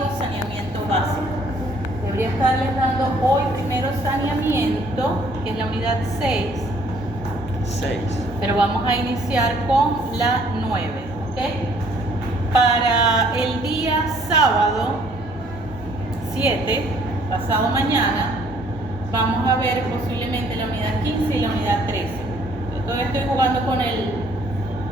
digo saneamiento básico. Debería estarles dando hoy primero saneamiento, que es la unidad 6. 6. Pero vamos a iniciar con la 9, ¿ok? Para el día sábado 7, pasado mañana, vamos a ver posiblemente la unidad 15 y la unidad 13. Yo todavía estoy jugando con el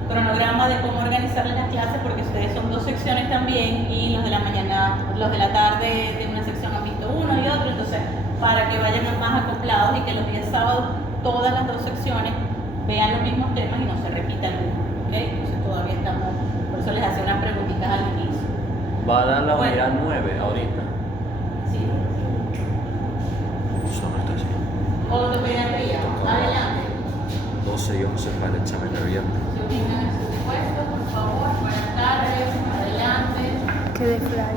cronograma de cómo organizarles las clases porque ustedes son 2 secciones también y los de la mañana, los de la tarde de una sección han visto uno y otro, entonces para que vayan más acoplados y que los días sábados todas las 2 secciones vean los mismos temas y no se repitan uno, ¿ok? Entonces todavía estamos, por eso les hacía unas preguntitas al inicio. Va a dar la unidad 9 ahorita. Sí. Solo está así. Ortopediatría, adelante. 12 y 11 para el examen de viernes. Se ubican en su puesto, por favor. Buenas tardes, adelante. Que de fly.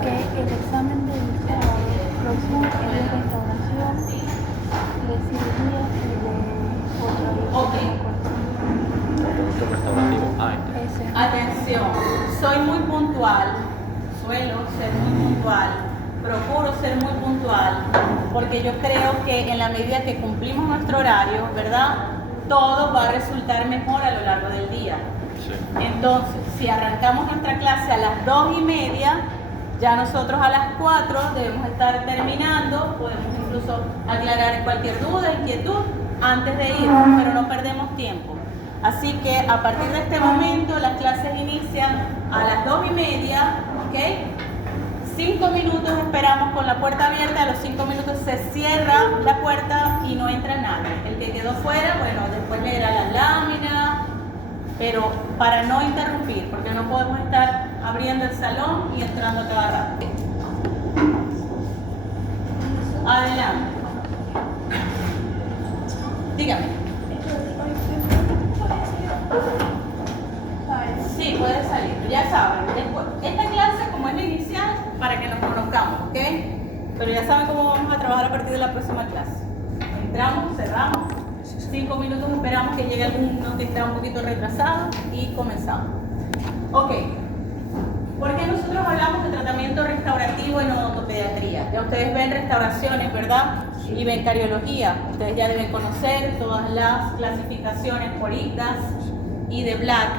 Que el examen del sábado próximo es de restauración, de cirugía y de otra vez. Ok. Producto restaurativo. Ese. Atención, soy muy puntual, suelo ser muy puntual, procuro ser muy puntual, porque yo creo que en la medida que cumplimos nuestro horario, ¿verdad? Todo va a resultar mejor a lo largo del día. Sí. Entonces, si arrancamos nuestra clase a las 2:30, ya nosotros a las 4 debemos estar terminando, podemos incluso aclarar cualquier duda, inquietud antes de ir, pero no perdemos tiempo. Así que a partir de este momento las clases inician a las 2:30, ¿ok? 5 minutos esperamos con la puerta abierta, a los 5 minutos se cierra la puerta y no entra nadie. El que quedó fuera, bueno, después leerá las láminas, pero para no interrumpir, porque no podemos estar abriendo el salón y entrando cada rato. Adelante. Dígame. Sí, puede salir, ya saben. Después, esta clase, como es la inicial, para que nos conozcamos, ¿ok? Pero ya saben cómo vamos a trabajar a partir de la próxima clase. Entramos, cerramos, 5 minutos esperamos que llegue alguno que está un poquito retrasado y comenzamos. Ok. ¿Por qué nosotros hablamos de tratamiento restaurativo en odontopediatría? Ya ustedes ven restauraciones, ¿verdad? Y ven cariología. Ustedes ya deben conocer todas las clasificaciones por ICDAS y de Black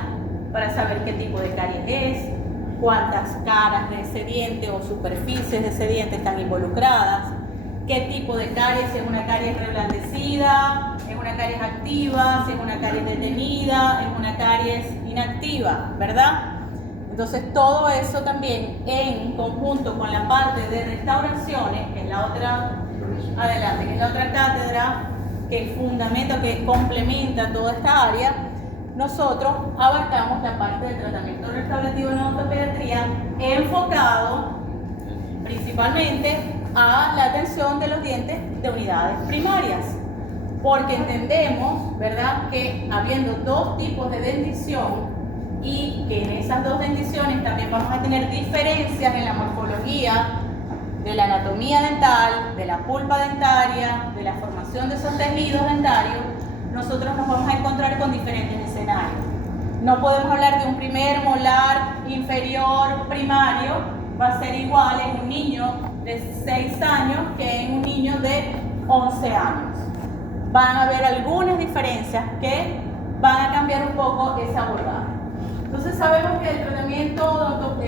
para saber qué tipo de caries es, cuántas caras de ese diente o superficies de ese diente están involucradas, qué tipo de caries, si es una caries reblandecida, es una caries activa, si es una caries detenida, es una caries inactiva, ¿verdad? Entonces todo eso también en conjunto con la parte de restauraciones, que es la otra, adelante, que es la otra cátedra que fundamenta, que complementa toda esta área, nosotros abarcamos la parte del tratamiento restaurativo en odontopediatría enfocado principalmente a la atención de los dientes de unidades primarias, porque entendemos, ¿verdad?, que habiendo 2 tipos de dentición y que en esas 2 denticiones también vamos a tener diferencias en la morfología de la anatomía dental, de la pulpa dentaria, de la formación de esos tejidos dentarios, nosotros nos vamos a encontrar con diferentes escenarios. No podemos hablar de un primer molar inferior primario, va a ser igual en un niño de 6 años que en un niño de 11 años. Van a haber algunas diferencias que van a cambiar un poco ese abordaje. Entonces sabemos que el tratamiento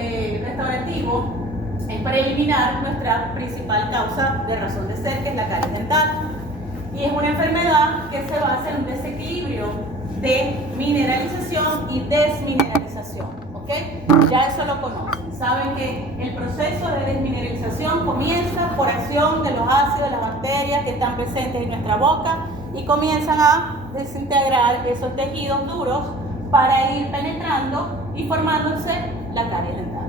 restaurativo es para eliminar nuestra principal causa de razón de ser, que es la caries dental. Y es una enfermedad que se basa en un desequilibrio de mineralización y desmineralización, ¿ok? Ya eso lo conocen. Saben que el proceso de desmineralización comienza por acción de los ácidos, las bacterias que están presentes en nuestra boca y comienzan a desintegrar esos tejidos duros para ir penetrando y formándose la caries dental.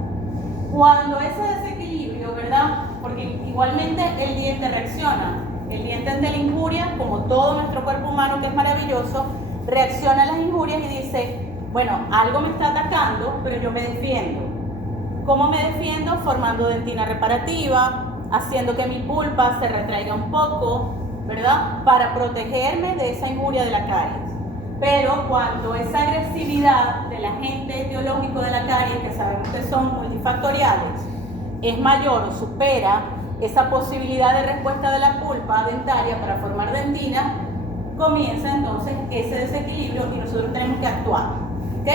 Cuando ese desequilibrio, ¿verdad? Porque igualmente el diente reacciona. El diente ante la injuria, como todo nuestro cuerpo humano que es maravilloso, reacciona a las injurias y dice, bueno, algo me está atacando, pero yo me defiendo. ¿Cómo me defiendo? Formando dentina reparativa, haciendo que mi pulpa se retraiga un poco, ¿verdad? Para protegerme de esa injuria de la caries. Pero cuando esa agresividad del agente etiológico de la caries, que sabemos que son multifactoriales, es mayor o supera esa posibilidad de respuesta de la pulpa dentaria para formar dentina, comienza entonces ese desequilibrio y nosotros tenemos que actuar. ¿Ok?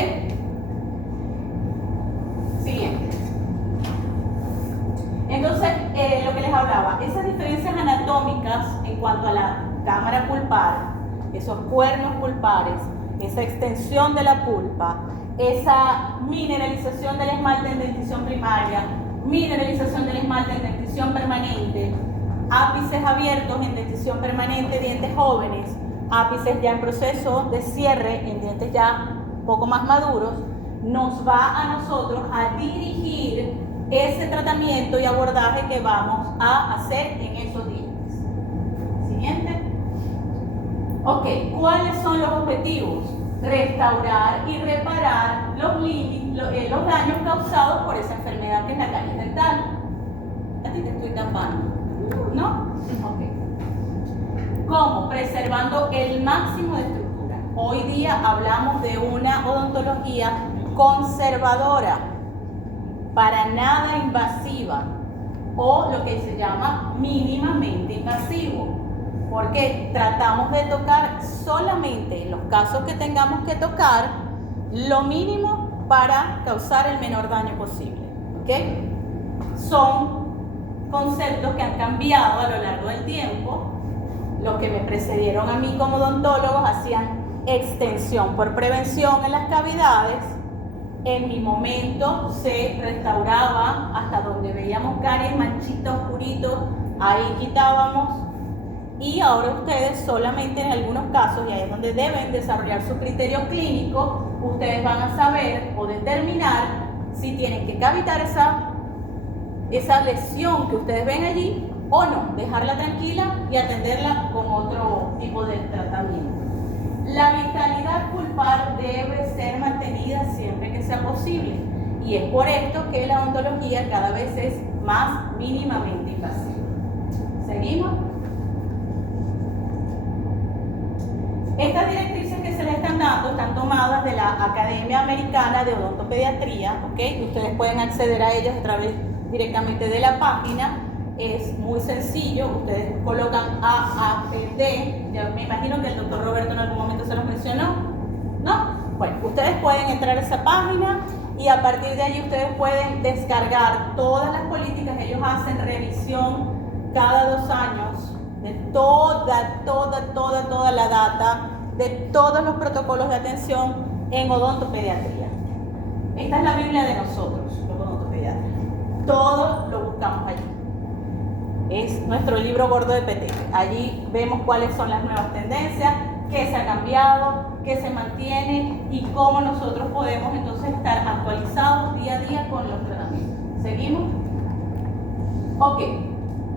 Siguiente. Entonces, lo que les hablaba, esas diferencias anatómicas en cuanto a la cámara pulpar, esos cuernos pulpares, esa extensión de la pulpa, esa mineralización del esmalte en dentición primaria, mineralización del esmalte en dentición permanente, ápices abiertos en dentición permanente, dientes jóvenes, ápices ya en proceso de cierre en dientes ya un poco más maduros, nos va a nosotros a dirigir ese tratamiento y abordaje que vamos a hacer en esos dientes. Siguiente. Ok, ¿cuáles son los objetivos? Restaurar y reparar los daños causados por esa enfermedad que es la caries dental. A ti te estoy tapando, ¿no? Ok. ¿Cómo? Preservando el máximo de estructura. Hoy día hablamos de una odontología conservadora, para nada invasiva, o lo que se llama mínimamente invasivo, porque tratamos de tocar solamente en los casos que tengamos que tocar lo mínimo para causar el menor daño posible. ¿Ok? Son conceptos que han cambiado a lo largo del tiempo. Los que me precedieron a mí como odontólogos hacían extensión por prevención en las cavidades. En mi momento se restauraba hasta donde veíamos caries, manchitas, oscuritos, ahí quitábamos. Y ahora ustedes solamente en algunos casos, y ahí es donde deben desarrollar su criterio clínico, ustedes van a saber o determinar si tienen que cavitar esa lesión que ustedes ven allí o no, dejarla tranquila y atenderla con otro tipo de tratamiento. La vitalidad pulpar debe ser mantenida siempre que sea posible, y es por esto que la odontología cada vez es más mínimamente invasiva. ¿Seguimos? Estas directrices que se les están dando están tomadas de la Academia Americana de Odontopediatría, ¿ok? Ustedes pueden acceder a ellas a través directamente de la página. Es muy sencillo, ustedes colocan AAPD, ya me imagino que el doctor Roberto en algún momento se los mencionó, ¿no? Bueno, ustedes pueden entrar a esa página y a partir de allí ustedes pueden descargar todas las políticas. Ellos hacen revisión cada 2 años de toda la data, de todos los protocolos de atención en odontopediatría. Esta es la Biblia de nosotros, los odontopediatras. Todo lo buscamos allí. Es nuestro libro gordo de PT. Allí vemos cuáles son las nuevas tendencias, qué se ha cambiado, qué se mantiene y cómo nosotros podemos entonces estar actualizados día a día con los tratamientos. ¿Seguimos? Ok.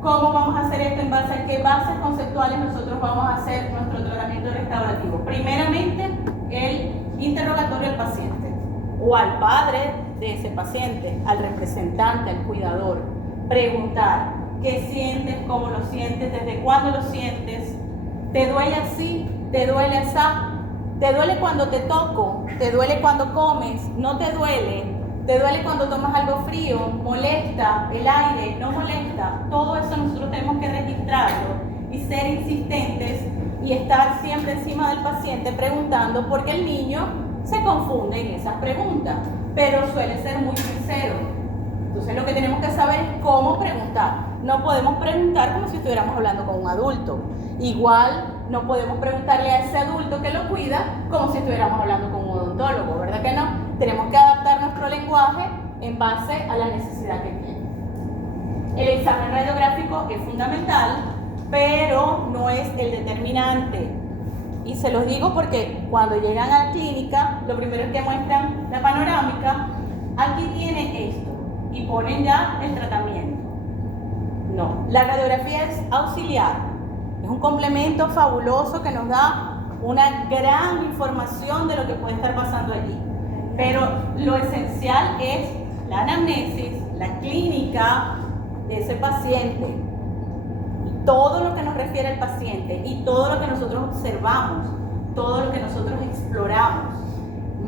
¿Cómo vamos a hacer esto? ¿En base a qué bases conceptuales nosotros vamos a hacer nuestro tratamiento restaurativo? Primeramente, el interrogatorio al paciente o al padre de ese paciente, al representante, al cuidador. Preguntar: ¿qué sientes? ¿Cómo lo sientes? ¿Desde cuándo lo sientes? ¿Te duele así? ¿Te duele así? ¿Te duele cuando te toco? ¿Te duele cuando comes? ¿No te duele? ¿Te duele cuando tomas algo frío? ¿Molesta el aire? ¿No molesta? Todo eso nosotros tenemos que registrarlo y ser insistentes y estar siempre encima del paciente preguntando, porque el niño se confunde en esas preguntas, pero suele ser muy sincero. Entonces lo que tenemos que saber es cómo preguntar. No podemos preguntar como si estuviéramos hablando con un adulto. Igual no podemos preguntarle a ese adulto que lo cuida como si estuviéramos hablando con un odontólogo, ¿verdad que no? Tenemos que adaptar nuestro lenguaje en base a la necesidad que tiene. El examen radiográfico es fundamental, pero no es el determinante. Y se los digo porque cuando llegan a la clínica, lo primero es que muestran la panorámica. Aquí tiene esto y ponen ya el tratamiento. No, la radiografía es auxiliar, es un complemento fabuloso que nos da una gran información de lo que puede estar pasando allí. Pero lo esencial es la anamnesis, la clínica de ese paciente, y todo lo que nos refiere al paciente y todo lo que nosotros observamos todo lo que nosotros exploramos,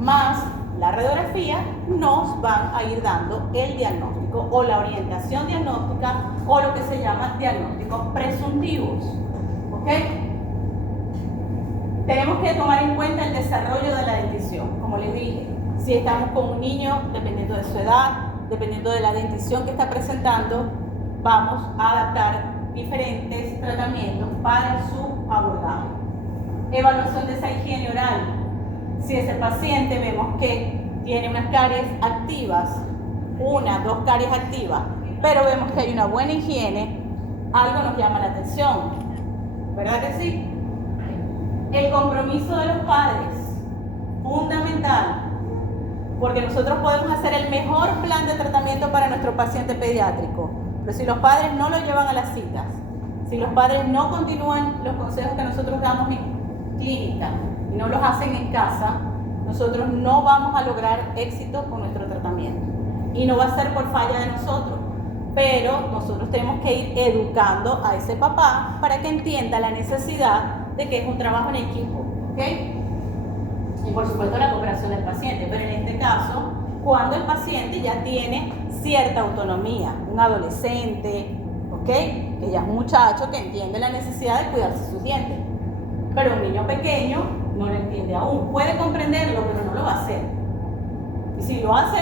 más la radiografía, nos van a ir dando el diagnóstico o la orientación diagnóstica o lo que se llama diagnósticos presuntivos. ¿Ok? Tenemos que tomar en cuenta el desarrollo de la dentición. Como les dije, si estamos con un niño, dependiendo de su edad, dependiendo de la dentición que está presentando, vamos a adaptar diferentes tratamientos para su abordaje. Evaluación de esa higiene oral. Si ese paciente vemos que tiene unas caries activas, 1, 2 caries activas, pero vemos que hay una buena higiene, algo nos llama la atención, ¿verdad que sí? El compromiso de los padres, fundamental, porque nosotros podemos hacer el mejor plan de tratamiento para nuestro paciente pediátrico, pero si los padres no lo llevan a las citas, si los padres no continúan los consejos que nosotros damos en clínica y no los hacen en casa, nosotros no vamos a lograr éxito con nuestro tratamiento. Y no va a ser por falla de nosotros, pero nosotros tenemos que ir educando a ese papá para que entienda la necesidad de que es un trabajo en equipo, ¿ok? Y por supuesto la cooperación del paciente, pero en este caso, cuando el paciente ya tiene cierta autonomía, un adolescente, ¿ok? Que ya es un muchacho que entiende la necesidad de cuidarse sus dientes. Pero un niño pequeño no lo entiende aún. Puede comprenderlo, pero no lo va a hacer. Y si lo hace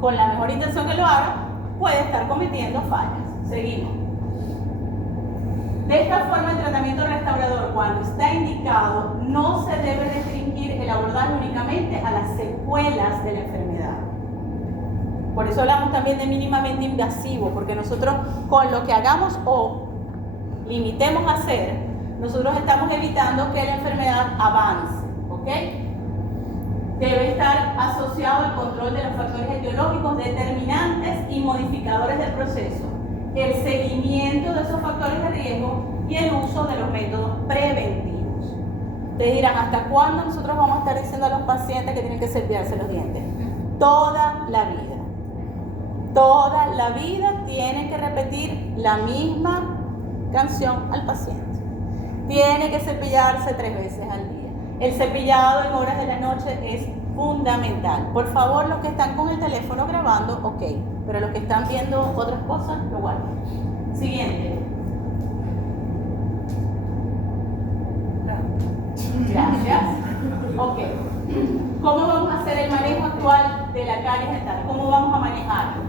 con la mejor intención que lo haga, puede estar cometiendo fallas. Seguimos. De esta forma, el tratamiento restaurador, cuando está indicado, no se debe restringir el abordaje únicamente a las secuelas de la enfermedad. Por eso hablamos también de mínimamente invasivo, porque nosotros con lo que hagamos o limitemos a hacer, nosotros estamos evitando que la enfermedad avance, ¿ok? Debe estar asociado al control de los factores etiológicos determinantes y modificadores del proceso, el seguimiento de esos factores de riesgo y el uso de los métodos preventivos. Ustedes dirán, ¿hasta cuándo nosotros vamos a estar diciendo a los pacientes que tienen que cepillarse los dientes? Toda la vida. Toda la vida tienen que repetir la misma canción al paciente. Tiene que cepillarse 3 veces al día. El cepillado en horas de la noche es fundamental. Por favor, los que están con el teléfono grabando, ok. Pero los que están viendo otras cosas, lo guardan. Siguiente. Gracias. Ok. ¿Cómo vamos a hacer el manejo actual de la caries dental? ¿Cómo vamos a manejarlo?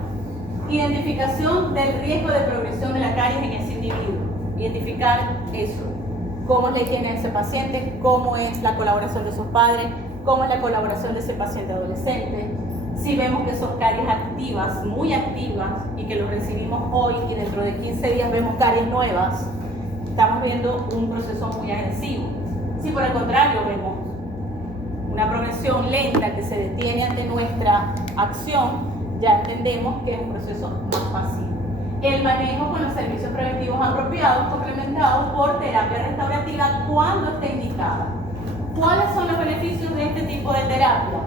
Identificación del riesgo de progresión de la caries en ese individuo. Identificar eso. Cómo es la higiene de ese paciente, cómo es la colaboración de sus padres, cómo es la colaboración de ese paciente adolescente. Si vemos que son caries activas, muy activas, y que lo recibimos hoy y dentro de 15 días vemos caries nuevas, estamos viendo un proceso muy agresivo. Si por el contrario vemos una progresión lenta que se detiene ante nuestra acción, ya entendemos que es un proceso más fácil. El manejo con los servicios preventivos apropiados, complementados por terapia restaurativa cuando esté indicada. ¿Cuáles son los beneficios de este tipo de terapia?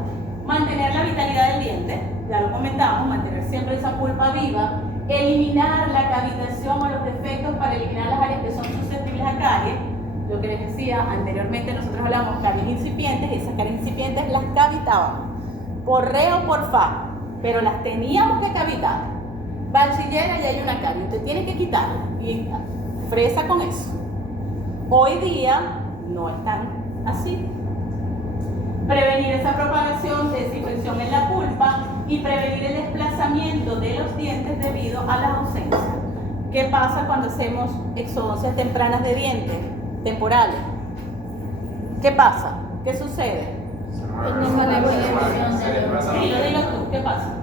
Mantener la vitalidad del diente, ya lo comentamos, mantener siempre esa pulpa viva, eliminar la cavitación o los defectos para eliminar las áreas que son susceptibles a caries. Lo que les decía anteriormente, nosotros hablamos de caries incipientes, y esas caries incipientes las cavitábamos, por re o por fa, pero las teníamos que cavitar. Bachillera y hay una carie, usted tiene que quitarla y fresa con eso. Hoy día no están así. Prevenir esa propagación de desinfección en la pulpa y prevenir el desplazamiento de los dientes debido a la ausencia. ¿Qué pasa cuando hacemos exodoncias tempranas de dientes temporales? ¿Qué pasa? ¿Qué sucede? Dilo tú, ¿qué pasa?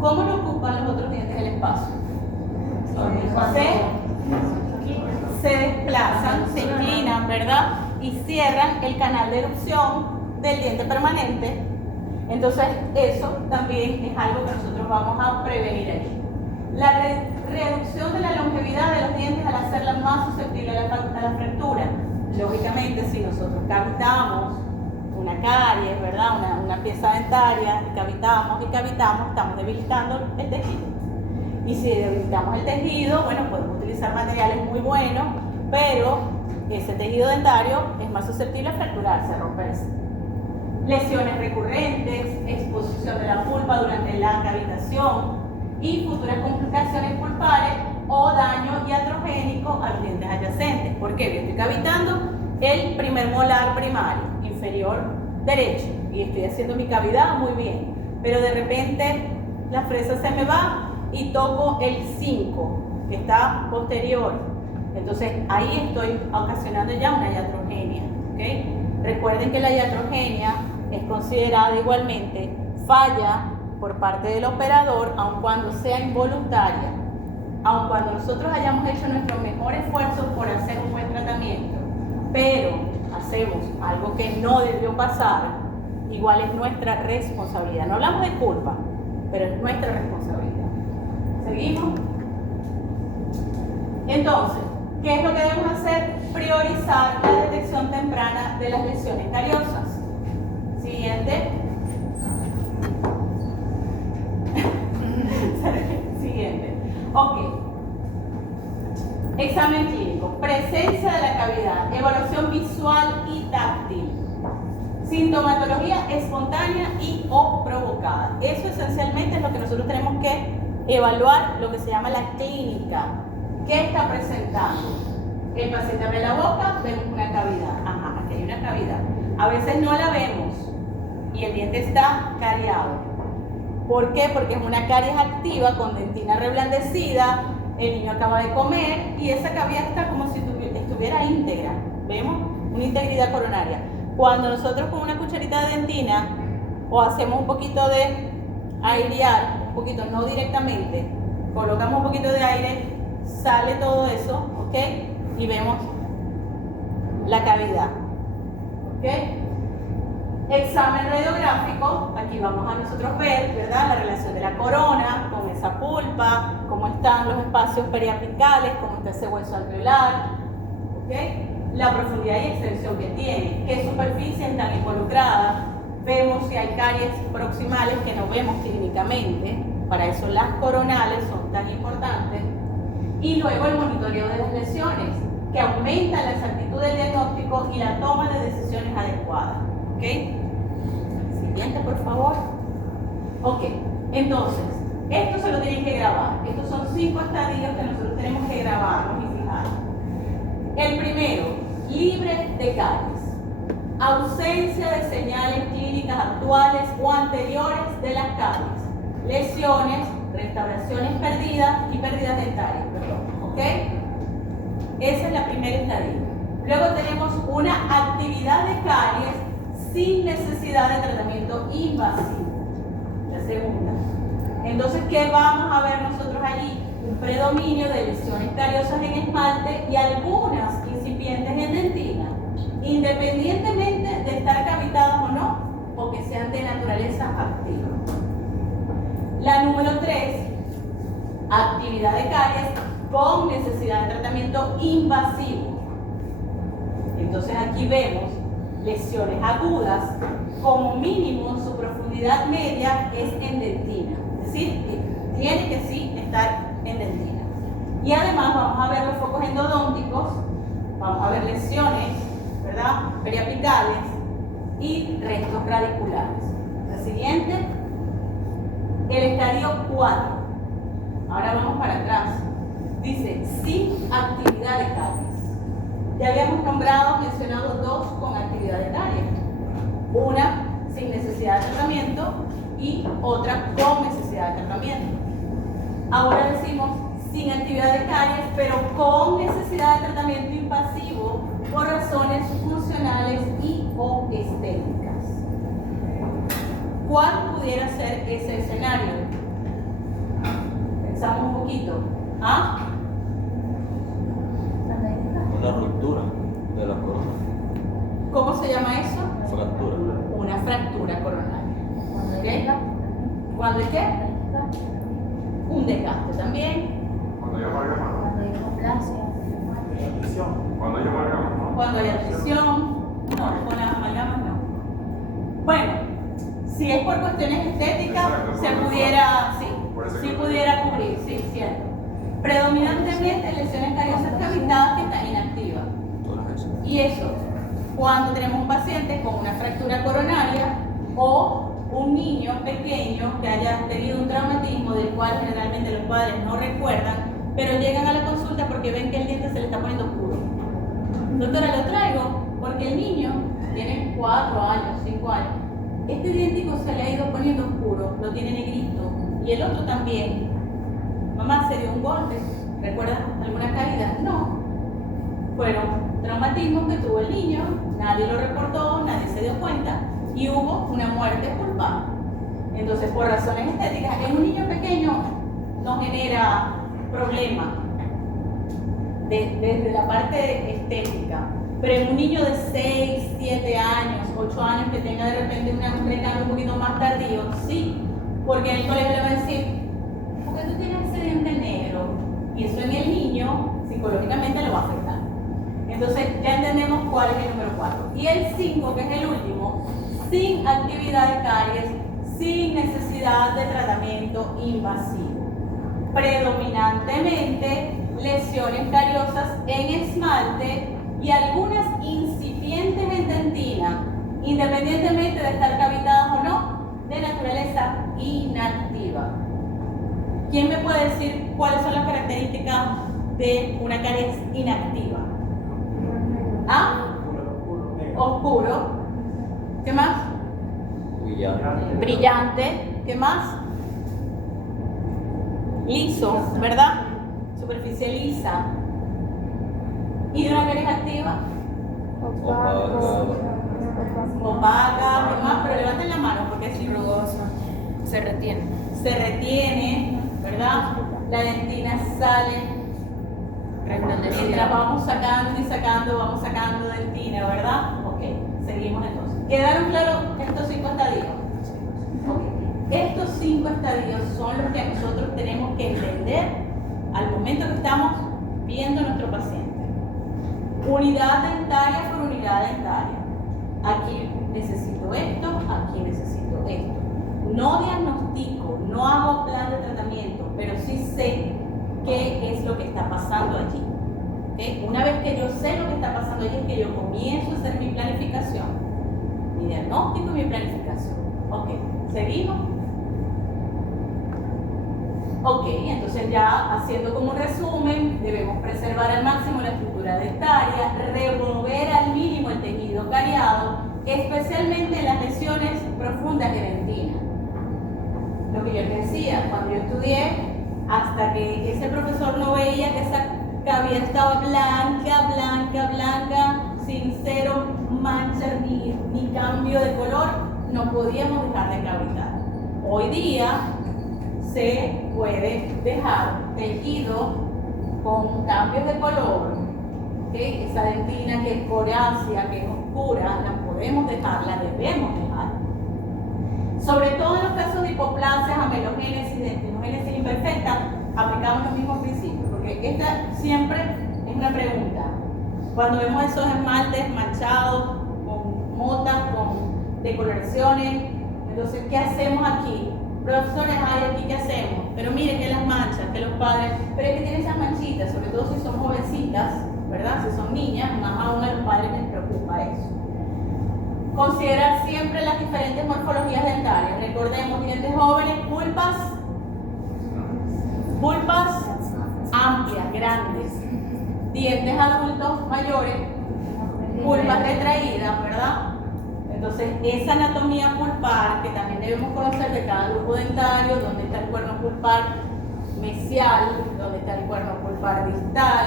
¿Cómo lo ocupan los otros dientes el espacio? Se desplazan, se inclinan, ¿verdad? Y cierran el canal de erupción del diente permanente. Entonces, eso también es algo que nosotros vamos a prevenir aquí. La reducción de la longevidad de los dientes al hacerla más susceptible a la fractura. Lógicamente, si nosotros cavitamos una caries, ¿verdad? Una pieza dentaria, y cavitamos, estamos debilitando el tejido. Y si debilitamos el tejido, bueno, podemos utilizar materiales muy buenos, pero ese tejido dentario es más susceptible a fracturarse, a romperse. Lesiones recurrentes, exposición de la pulpa durante la cavitación y futuras complicaciones pulpares o daño iatrogénico a los dientes adyacentes. ¿Por qué? Yo estoy cavitando el primer molar primario, inferior derecho, y estoy haciendo mi cavidad muy bien, pero de repente la fresa se me va y toco el 5, que está posterior. Entonces ahí estoy ocasionando ya una iatrogenia, ¿okay? Recuerden que la iatrogenia es considerada igualmente falla por parte del operador, aun cuando sea involuntaria, aun cuando nosotros hayamos hecho nuestro mejor esfuerzo por hacer un buen tratamiento, pero hacemos algo que no debió pasar, igual es nuestra responsabilidad. No hablamos de culpa, pero es nuestra responsabilidad. ¿Seguimos? Entonces, ¿qué es lo que debemos hacer? Priorizar la detección temprana de las lesiones cariosas. Siguiente. Siguiente. Ok. Examen clínico. Presencia de la cavidad. Evaluación visual y táctil. Sintomatología espontánea y o provocada. Eso esencialmente es lo que nosotros tenemos que evaluar, lo que se llama la clínica. ¿Qué está presentando? El paciente abre la boca, vemos una cavidad. Ajá, aquí hay una cavidad. A veces no la vemos y el diente está cariado. ¿Por qué? Porque es una caries activa con dentina reblandecida, el niño acaba de comer y esa cavidad está como si estuviera íntegra. ¿Vemos? Una integridad coronaria. Cuando nosotros con una cucharita de dentina o hacemos un poquito de airear, un poquito, no directamente, colocamos un poquito de aire, sale todo eso, ¿ok? Y vemos la cavidad, ¿ok? Examen radiográfico, aquí vamos a nosotros ver, ¿verdad? La relación de la corona con esa pulpa, cómo están los espacios periapicales, cómo está ese hueso alveolar, ¿ok? La profundidad y extensión que tiene, qué superficies están involucradas, vemos si hay caries proximales que no vemos clínicamente, para eso las coronales son tan importantes, y luego el monitoreo de las lesiones, que aumenta la exactitud del diagnóstico y la toma de decisiones adecuadas, ¿ok? Siguiente, por favor. Ok, entonces, esto se lo tienen que grabar, estos son 5 estadios que nosotros tenemos que grabarnos y fijar. El primero, libre de caries. Ausencia de señales clínicas actuales o anteriores de las caries. Lesiones, restauraciones perdidas y pérdidas dentarias, ¿ok? Esa es la primera estadia. Luego tenemos una actividad de caries sin necesidad de tratamiento invasivo. La segunda. Entonces, ¿qué vamos a ver nosotros allí? Un predominio de lesiones cariosas en esmalte y algunas incipientes en dentina, independientemente de estar cavitadas o no, o que sean de naturaleza activa. La número 3, actividad de caries con necesidad de tratamiento invasivo. Entonces aquí vemos lesiones agudas, como mínimo su profundidad media es en dentina, es decir, que tiene que sí estar en dentina. Y además vamos a ver los focos endodónticos, vamos a ver lesiones, ¿verdad?, periapicales y restos radiculares. La siguiente, el estadio 4. Ahora vamos para atrás. Dice, sin actividad de caries. Ya habíamos mencionado 2 con actividad de caries. Una sin necesidad de tratamiento y otra con necesidad de tratamiento. Ahora decimos sin actividad de caries, pero con necesidad de tratamiento invasivo por razones funcionales y o estéticas. ¿Cuál pudiera ser ese escenario? Pensamos un poquito. ¿Ah? Una ruptura de la corona. ¿Cómo se llama eso? Fractura. Una fractura coronaria. ¿Ok? ¿Cuándo es qué? Un desgaste también. Cuando hay amalgama. Cuando hay amalgama, ¿no? Cuando hay adhesión. No, con las amalgamas no. Bueno, si es por cuestiones estéticas, Exacto, se por pudiera, por eso sí que- pudiera cubrir, sí, cierto. Predominantemente lesiones cariosas cavitadas que están inactivas. Y eso, cuando tenemos un paciente con una fractura coronaria o un niño pequeño que haya tenido un traumatismo del cual generalmente los padres no recuerdan, pero llegan a la consulta porque ven que el diente se le está poniendo oscuro. Doctora, lo traigo porque el niño tiene 4 años, 5 años. Este dientico se le ha ido poniendo oscuro, lo tiene negrito, y el otro también. Mamá, se dio un golpe, ¿recuerdas alguna caída? No. Fueron traumatismos que tuvo el niño, nadie lo reportó, nadie se dio cuenta, y hubo una muerte culpable. Entonces, por razones estéticas, en un niño pequeño no genera problema desde la parte estética, pero en un niño de 6, 7 años, 8 años que tenga de repente un recambio un poquito más tardío, sí, porque en el colegio le va a decir, porque tú tienes ese diente negro, y eso en el niño psicológicamente le va a afectar. Entonces ya entendemos cuál es el número 4. Y el 5, que es el último, sin actividad de caries, sin necesidad de tratamiento invasivo. Predominantemente lesiones cariosas en esmalte y algunas incipientes en dentina, independientemente de estar cavitadas o no, de naturaleza inactiva. ¿Quién me puede decir cuáles son las características de una caries inactiva? ¿Ah? Oscuro. ¿Qué más? Brillante. Brillante. ¿Qué más? Liso, ¿verdad? Superficie lisa. ¿Y de una caries activa? Opaca. ¿Qué más? Pero levanten la mano porque es rugosa. Se retiene. Se retiene, ¿verdad? La dentina sale. Mientras vamos sacando y sacando, vamos sacando dentina, ¿verdad? Ok, seguimos entonces. ¿Quedaron claros estos 5 estadios? Ok. Estos 5 estadios son los que nosotros tenemos que entender al momento que estamos viendo a nuestro paciente. Unidad dentaria por unidad dentaria. Aquí necesito esto, aquí necesito esto. No diagnostico, no hago plan de tratamiento, pero sí sé qué es lo que está pasando allí. ¿Okay? Una vez que yo sé lo que está pasando allí, es que yo comienzo a hacer mi planificación, mi diagnóstico y mi planificación. Ok, ¿seguimos? Ok, entonces ya haciendo como un resumen, debemos preservar al máximo la estructura dentaria, remover al mínimo el tejido cariado, especialmente en las lesiones profundas de dentina. Lo que yo les decía, cuando yo estudié, hasta que ese profesor no veía que esa cavidad estaba blanca, blanca, blanca, sin cero manchas ni cambio de color, no podíamos dejar de cavitar. Hoy día se puede dejar tejido con cambios de color, ¿okay? Esa dentina que es corácea, que es oscura, la podemos dejar, la debemos dejar. Sobre todo en los casos de hipoplasias, amelogénesis, dentinogénesis imperfecta, aplicamos los mismos principios, porque esta siempre es una pregunta. Cuando vemos esos esmaltes manchados, con motas, con decoloraciones, entonces, ¿qué hacemos aquí? Profesores, ay, aquí, ¿qué hacemos? Pero miren que las manchas, que los padres, pero es que tienen esas manchitas, sobre todo si son jovencitas, ¿verdad? Si son niñas, más aún a los padres les preocupa eso. Considerar siempre las diferentes morfologías dentarias. Recordemos, dientes jóvenes, pulpas amplias, grandes. Dientes adultos mayores, pulpas retraídas, ¿verdad? Entonces, esa anatomía pulpar, que también debemos conocer de cada grupo dentario, dónde está el cuerno pulpar mesial, dónde está el cuerno pulpar distal,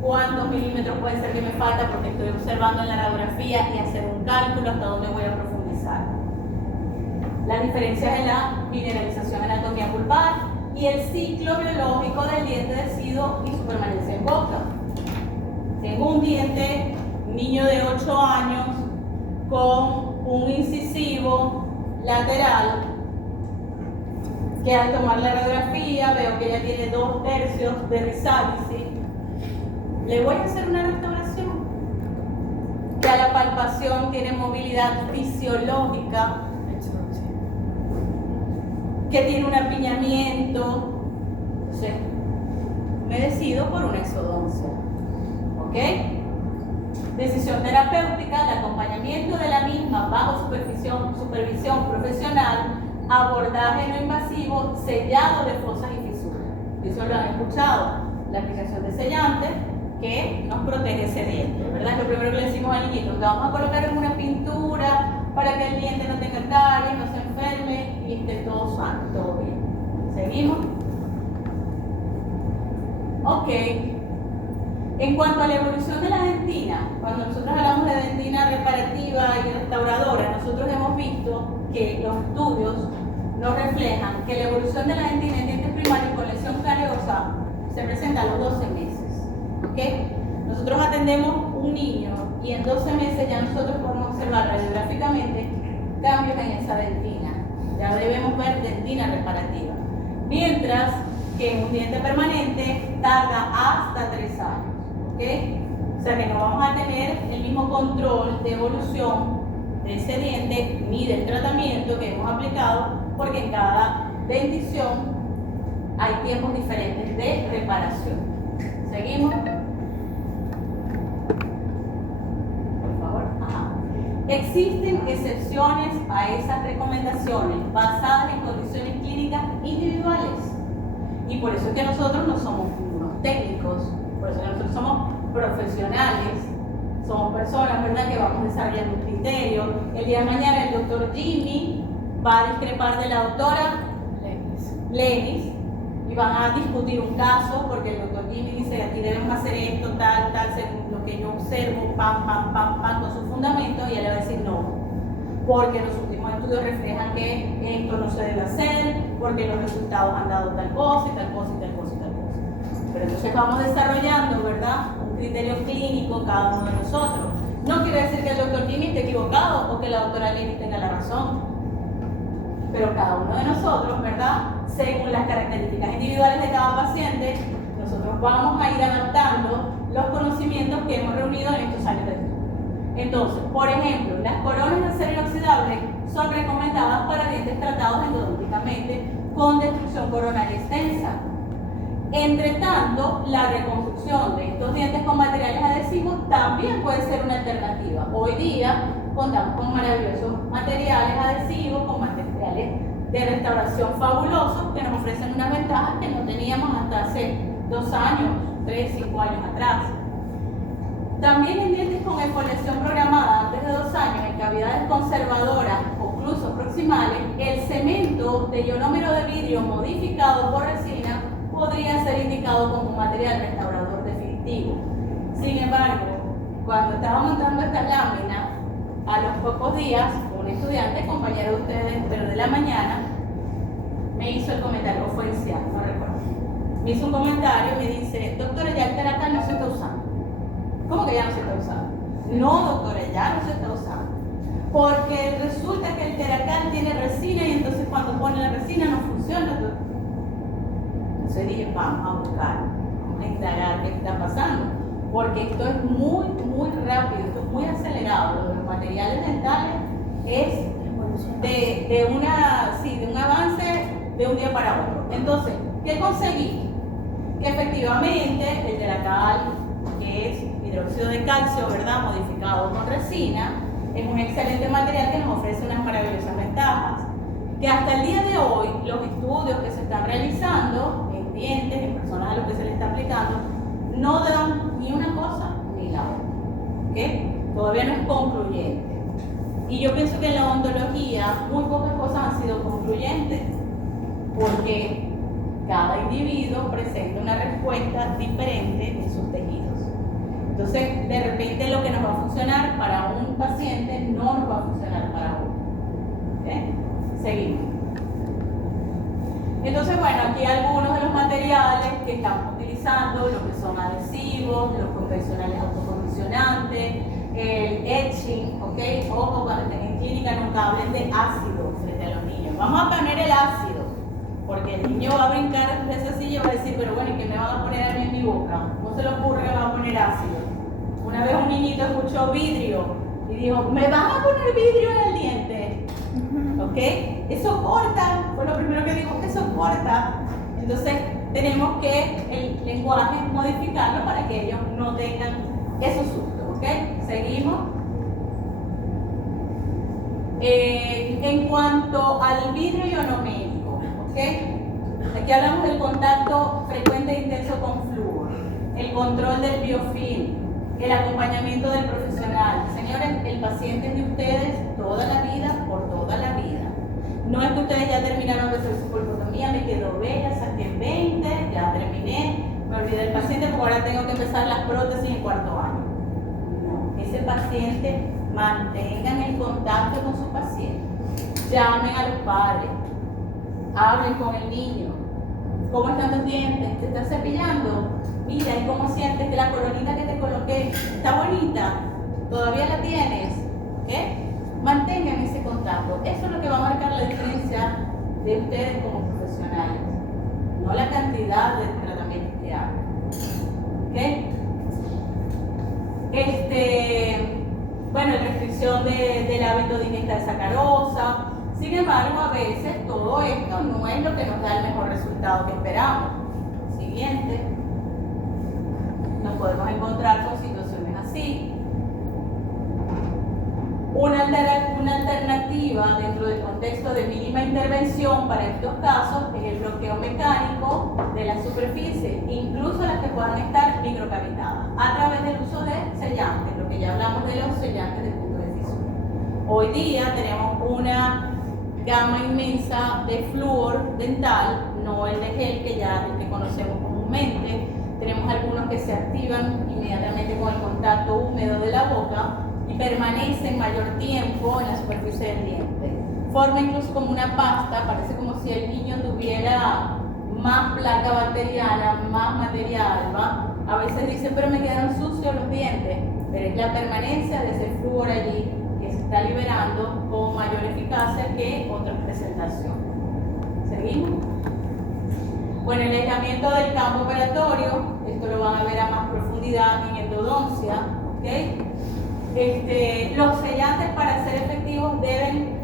cuántos milímetros puede ser que me falta porque estoy observando en la radiografía y hacer un cálculo hasta dónde voy a profundizar. Las diferencias en la mineralización de anatomía pulpar y el ciclo biológico del diente deciduo y su permanencia en boca. Tengo un diente, un niño de 8 años, con un incisivo lateral, que al tomar la radiografía veo que ya tiene 2/3 de rizálisis. Le voy a hacer una restauración, que a la palpación tiene movilidad fisiológica, que tiene un apiñamiento. Entonces, me decido por una exodoncia. ¿Ok? Decisión terapéutica, el acompañamiento de la misma bajo supervisión profesional, abordaje no invasivo, sellado de fosas y fisuras. Eso lo han escuchado, la aplicación de sellante que nos protege ese diente, ¿verdad? Lo primero que le decimos al niñito, le vamos a colocar en una pintura para que el diente no tenga caries, no se enferme y esté todo sano, todo bien. ¿Seguimos? Ok. En cuanto a la evolución de la dentina, cuando nosotros hablamos de dentina reparativa y restauradora, nosotros hemos visto que los estudios nos reflejan que la evolución de la dentina en dientes primarios con lesión cariosa se presenta a los 12 meses. ¿Okay? Nosotros atendemos un niño y en 12 meses ya nosotros podemos observar radiográficamente cambios en esa dentina. Ya debemos ver dentina reparativa. Mientras que en un diente permanente tarda hasta 3 años. ¿Okay? O sea que no vamos a tener el mismo control de evolución de ese diente ni del tratamiento que hemos aplicado, porque en cada dentición hay tiempos diferentes de reparación. ¿Seguimos? Por favor. Ajá. Existen excepciones a esas recomendaciones basadas en condiciones clínicas individuales. Y por eso es que nosotros no somos unos técnicos, por eso que nosotros somos profesionales, somos personas, ¿verdad?, que vamos desarrollando un criterio. El día de mañana el doctor Jimmy va a discrepar de la doctora Lenis y van a discutir un caso porque el doctor Jimmy dice aquí debemos hacer esto, tal, según lo que yo observo, pam, con su fundamento, y él le va a decir no, porque los últimos estudios reflejan que esto no se debe hacer, porque los resultados han dado tal cosa y tal cosa y tal cosa y tal cosa. Pero entonces vamos desarrollando, ¿verdad?, un criterio clínico cada uno de nosotros. No quiere decir que el doctor Jimmy esté equivocado o que la doctora Lenis tenga la razón, pero cada uno de nosotros, ¿verdad?, según las características individuales de cada paciente, nosotros vamos a ir adaptando los conocimientos que hemos reunido en estos años de estudio. Entonces, por ejemplo, las coronas de acero inoxidable son recomendadas para dientes tratados endodonticamente con destrucción coronaria extensa. Entre tanto, la reconstrucción de estos dientes con materiales adhesivos también puede ser una alternativa. Hoy día contamos con maravillosos materiales adhesivos, con materiales de restauración fabulosos que nos ofrecen unas ventajas que no teníamos hasta hace 2 años, 3, 5 años atrás. También en dientes con exfoliación programada antes de 2 años, en cavidades conservadoras o oclusas proximales, el cemento de ionómero de vidrio modificado por resina podría ser indicado como un material restaurador definitivo. Sin embargo, cuando estaba montando esta lámina, a los pocos días, un estudiante, compañero de ustedes, pero de la mañana, me hizo el comentario, o fue inicial, no recuerdo. Me hizo un comentario y me dice, doctora, ya el Teracal no se está usando. ¿Cómo que ya no se está usando? No, doctora, ya no se está usando. Porque resulta que el Teracal tiene resina y entonces cuando pone la resina no funciona. Entonces dije, vamos a buscar, vamos a indagar qué está pasando. Porque esto es muy rápido, esto es muy acelerado. Lo de los materiales dentales es de un avance de un día para otro. Entonces, ¿qué conseguí? Que efectivamente el Teracal, que es hidróxido de calcio, ¿verdad?, modificado con resina, es un excelente material que nos ofrece unas maravillosas ventajas. Que hasta el día de hoy, los estudios que se están realizando en dientes, en personas a los que se les está aplicando, no dan ni una cosa ni la otra. ¿Okay? Todavía no es concluyente. Y yo pienso que en la odontología muy pocas cosas han sido concluyentes, porque cada individuo presenta una respuesta diferente en sus tejidos. Entonces, de repente lo que nos va a funcionar para un paciente no nos va a funcionar para otro. ¿Okay? Seguimos. Entonces, bueno, aquí algunos de los materiales que estamos utilizando, lo que son adhesivos, los convencionales autocondicionantes, el etching, ¿ok? Ojo, cuando estén en clínica nunca hablen de ácido frente a los niños. Vamos a poner el ácido, porque el niño va a brincar de esa silla y va a decir, pero bueno, ¿y qué me van a poner a mí en mi boca? ¿Cómo se le ocurre que me van a poner ácido? Una vez un niñito escuchó vidrio y dijo, ¿me van a poner vidrio en el diente? ¿Ok? Eso corta, fue lo primero que dijo, eso corta. Entonces tenemos que el lenguaje modificarlo para que ellos no tengan esos sustos, ¿ok? Seguimos. En cuanto al vidrio ionométrico, ¿ok? Aquí hablamos del contacto frecuente e intenso con flúor, el control del biofilm, el acompañamiento del profesional. Señores, el paciente es de ustedes toda la vida, por toda la vida. No es que ustedes ya terminaron de hacer su colpotomía, me quedó bella, saqué 20, ya terminé, me olvidé del paciente porque ahora tengo que empezar las prótesis en cuarto año. No, ese paciente, mantengan el contacto con su paciente, llamen a los padres, hablen con el niño. ¿Cómo están tus dientes? ¿Te estás cepillando? Mira, ¿y cómo sientes que la coronita que te coloqué está bonita? ¿Todavía la tienes? Mantengan ese contacto. Eso es lo que va a marcar la diferencia de ustedes como profesionales, no la cantidad de tratamientos que hagan. Bueno, restricción del hábito de ingesta de sacarosa. Sin embargo, a veces todo esto no es lo que nos da el mejor resultado que esperamos. Siguiente. Nos podemos encontrar con situaciones así. Una alternativa dentro del contexto de mínima intervención para estos casos es el bloqueo mecánico de la superficie, incluso las que puedan estar microcavitadas, a través del uso de sellantes, lo que ya hablamos de los sellantes de punto de fisura. Hoy día tenemos una gama inmensa de flúor dental, no el de gel que ya conocemos comúnmente. Tenemos algunos que se activan inmediatamente con el contacto húmedo de la boca y permanecen mayor tiempo en la superficie del diente. Forma incluso como una pasta, parece como si el niño tuviera más placa bacteriana, más material, ¿va? A veces dicen, pero me quedaron sucios los dientes, pero es la permanencia de ese flúor allí que se está liberando con mayor eficacia que otra presentación. ¿Seguimos? Bueno, el aislamiento del campo operatorio, esto lo van a ver a más profundidad en endodoncia, ¿ok? Los sellantes, para ser efectivos, deben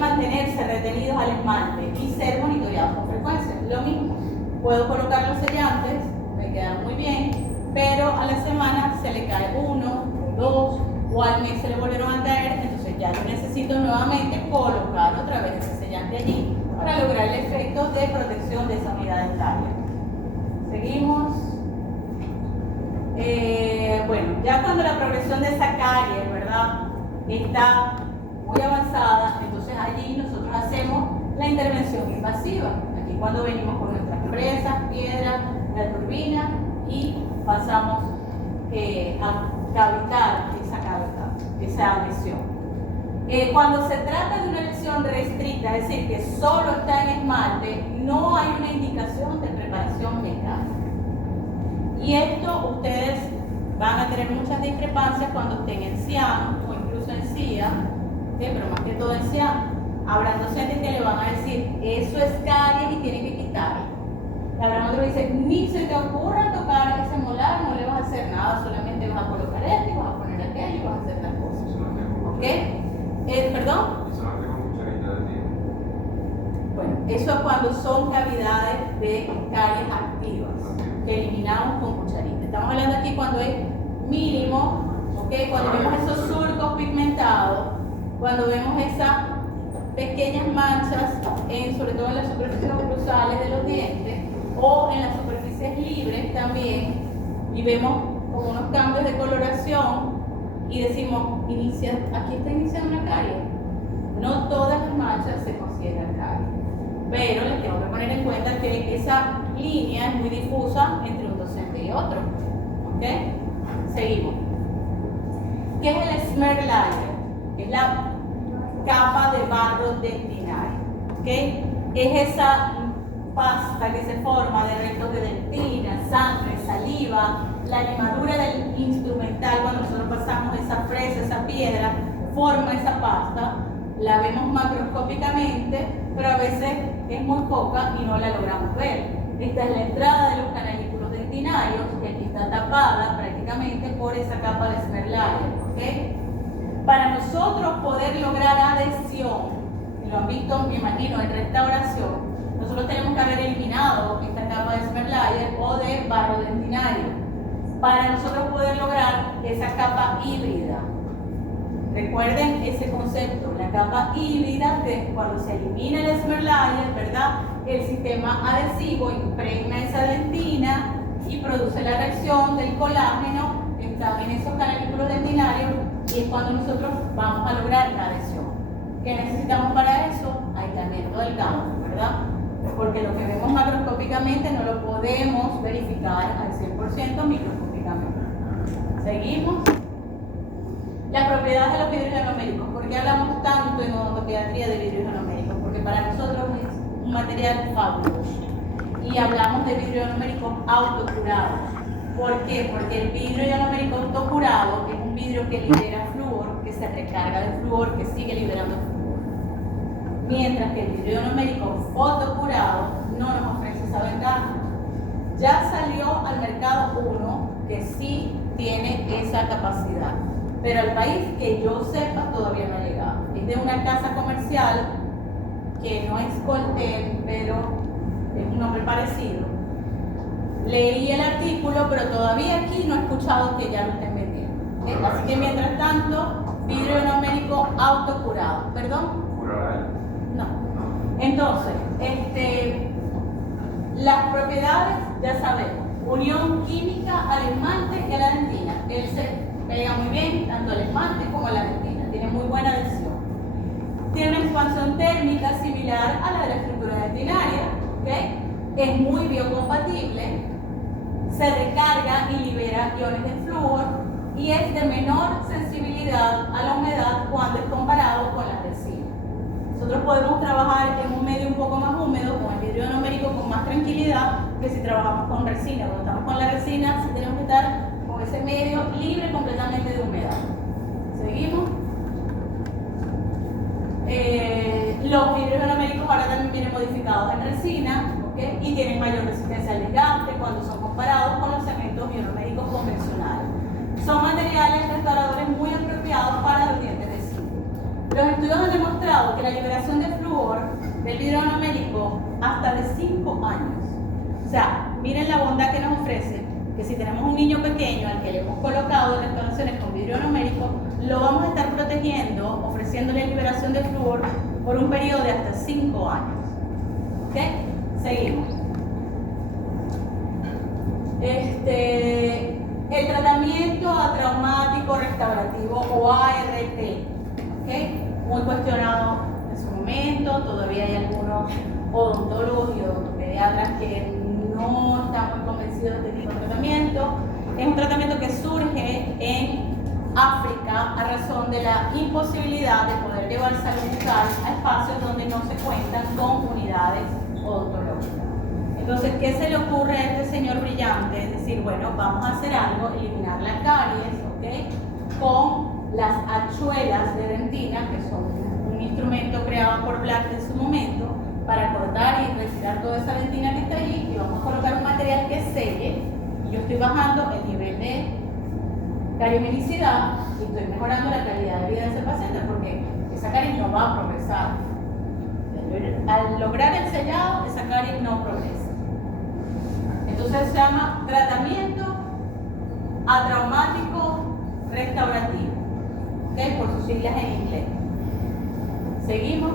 mantenerse retenidos al esmalte y ser monitoreados con frecuencia. Lo mismo, puedo colocar los sellantes, me quedan muy bien, pero a la semana se le cae 1, 2, o al mes se le volvieron a caer, entonces ya yo necesito nuevamente colocar otra vez ese sellante allí para lograr el efecto de protección de esa unidad dentaria. Seguimos. Bueno, ya cuando la progresión de esa caries, ¿verdad?, está muy avanzada, entonces allí nosotros hacemos la intervención invasiva. Aquí cuando venimos con nuestras presas, piedras, la turbina y pasamos a cavitar esa lesión. Cuando se trata de una lesión restricta, es decir, que solo está en esmalte, no hay una indicación de preparación mecánica. Y esto ustedes van a tener muchas discrepancias cuando estén en CIAM o incluso en CIA, pero más que todo en CIAM. Habrá docentes que le van a decir, eso es caries y tienen que quitarlo. Y habrá otros que dicen, ni se te ocurra tocar ese molar, no le vas a hacer nada, solamente vas a colocar esto y vas a poner aquello y vas a hacer las cosas. ¿Perdón? Bueno, eso es cuando son cavidades de caries activas que eliminamos con cucharita. Estamos hablando aquí cuando es mínimo, cuando vemos esos surcos pigmentados, cuando vemos esas pequeñas manchas, sobre todo en las superficies oclusales de los dientes o en las superficies libres también, y vemos como unos cambios de coloración y decimos, aquí está iniciando una caries. No todas las manchas se consideran caries, pero les tengo que poner en cuenta que esa línea es muy difusa entre un docente y otro. Seguimos. ¿Qué es el smear layer? Es la capa de barro dentinario. Es esa pasta que se forma de restos de dentina, sangre, saliva, la limadura del instrumental. Cuando nosotros pasamos esa fresa, esa piedra, forma esa pasta. La vemos macroscópicamente, pero a veces es muy poca y no la logramos ver. Esta es la entrada de los canalículos dentinarios, que aquí está tapada prácticamente por esa capa de smear layer. Para nosotros poder lograr adhesión, y lo han visto, me imagino, en restauración, nosotros tenemos que haber eliminado esta capa de smear layer o de barro dentinario. para nosotros poder lograr esa capa híbrida. Recuerden ese concepto, la capa híbrida, que cuando se elimina el Esmer layer, ¿verdad? El sistema adhesivo impregna esa dentina y produce la reacción del colágeno que está en esos canalículos dentinarios, y es cuando nosotros vamos a lograr la adhesión. ¿Qué necesitamos para eso? Aislamiento del campo, ¿verdad? Porque lo que vemos macroscópicamente no lo podemos verificar al 100% microscópicamente. Seguimos. Las propiedades de los vidrios ionoméricos. ¿Por qué hablamos tanto en odontopediatría de vidrios ionoméricos? Porque para nosotros es un material fabuloso. Y hablamos de vidrio ionomérico autocurado. ¿Por qué? Porque el vidrio ionomérico autocurado es un vidrio que libera flúor, que se recarga de flúor, que sigue liberando flúor. Mientras que el vidrio ionomérico fotocurado no nos ofrece esa ventaja. Ya salió al mercado uno que sí tiene esa capacidad, pero al país que yo sepa todavía no ha llegado. Es de una casa comercial que no es Coltel, pero es un nombre parecido. Leí el artículo, pero todavía aquí no he escuchado que ya lo estén vendiendo. Así que mientras tanto, vidrio ionomérico autocurado. ¿Perdón? No. Entonces, las propiedades ya sabemos. Unión química al esmalte y a la dentina. Él se pega muy bien tanto al esmalte como a la dentina. Tiene muy buena adhesión. Tiene una expansión térmica similar a la de la estructura dentinaria. ¿Okay? Es muy biocompatible. Se recarga y libera iones de flúor y es de menor sensibilidad a la humedad cuando es comparado con la resina. Nosotros podemos trabajar en un medio un poco más húmedo con el vidrio ionomérico con más tranquilidad que si trabajamos con resina. Cuando estamos con la resina, sí tenemos que estar con ese medio libre completamente de humedad. Seguimos. Los vidrios ionoméricos ahora también vienen modificados en resina, ¿okay? Y tienen mayor resistencia al desgaste cuando son comparados con los cementos ionoméricos convencionales. Son materiales restauradores muy apropiados para los dientes de zinc. Los estudios han demostrado que la liberación de flúor del vidrio ionomérico hasta de 5 años. O sea, miren la bondad que nos ofrece, que si tenemos un niño pequeño al que le hemos colocado restauraciones con vidrio ionomérico, lo vamos a estar protegiendo, ofreciéndole liberación de flúor por un periodo de hasta 5 años. ¿Ok? Seguimos. El tratamiento traumático restaurativo o ART, ¿okay? Muy cuestionado en su momento. Todavía hay algunos odontólogos y odontopediatras que no están muy convencidos de este tipo de tratamiento. Es un tratamiento que surge en África a razón de la imposibilidad de poder llevar salud bucal a espacios donde no se cuentan con unidades odontológicas. Entonces, ¿qué se le ocurre a este señor brillante? Es decir, bueno, vamos a hacer algo, eliminar la caries, ¿ok? Con las hachuelas de dentina, que son un instrumento creado por Black en su momento, para cortar y retirar toda esa dentina que está allí, y vamos a colocar un material que selle, y yo estoy bajando el nivel de cariomelicidad y estoy mejorando la calidad de vida de ese paciente, porque esa caries no va a progresar. Al lograr el sellado, esa caries no progresa. Entonces se llama tratamiento atraumático restaurativo, ¿okay? Por sus siglas en inglés. Seguimos.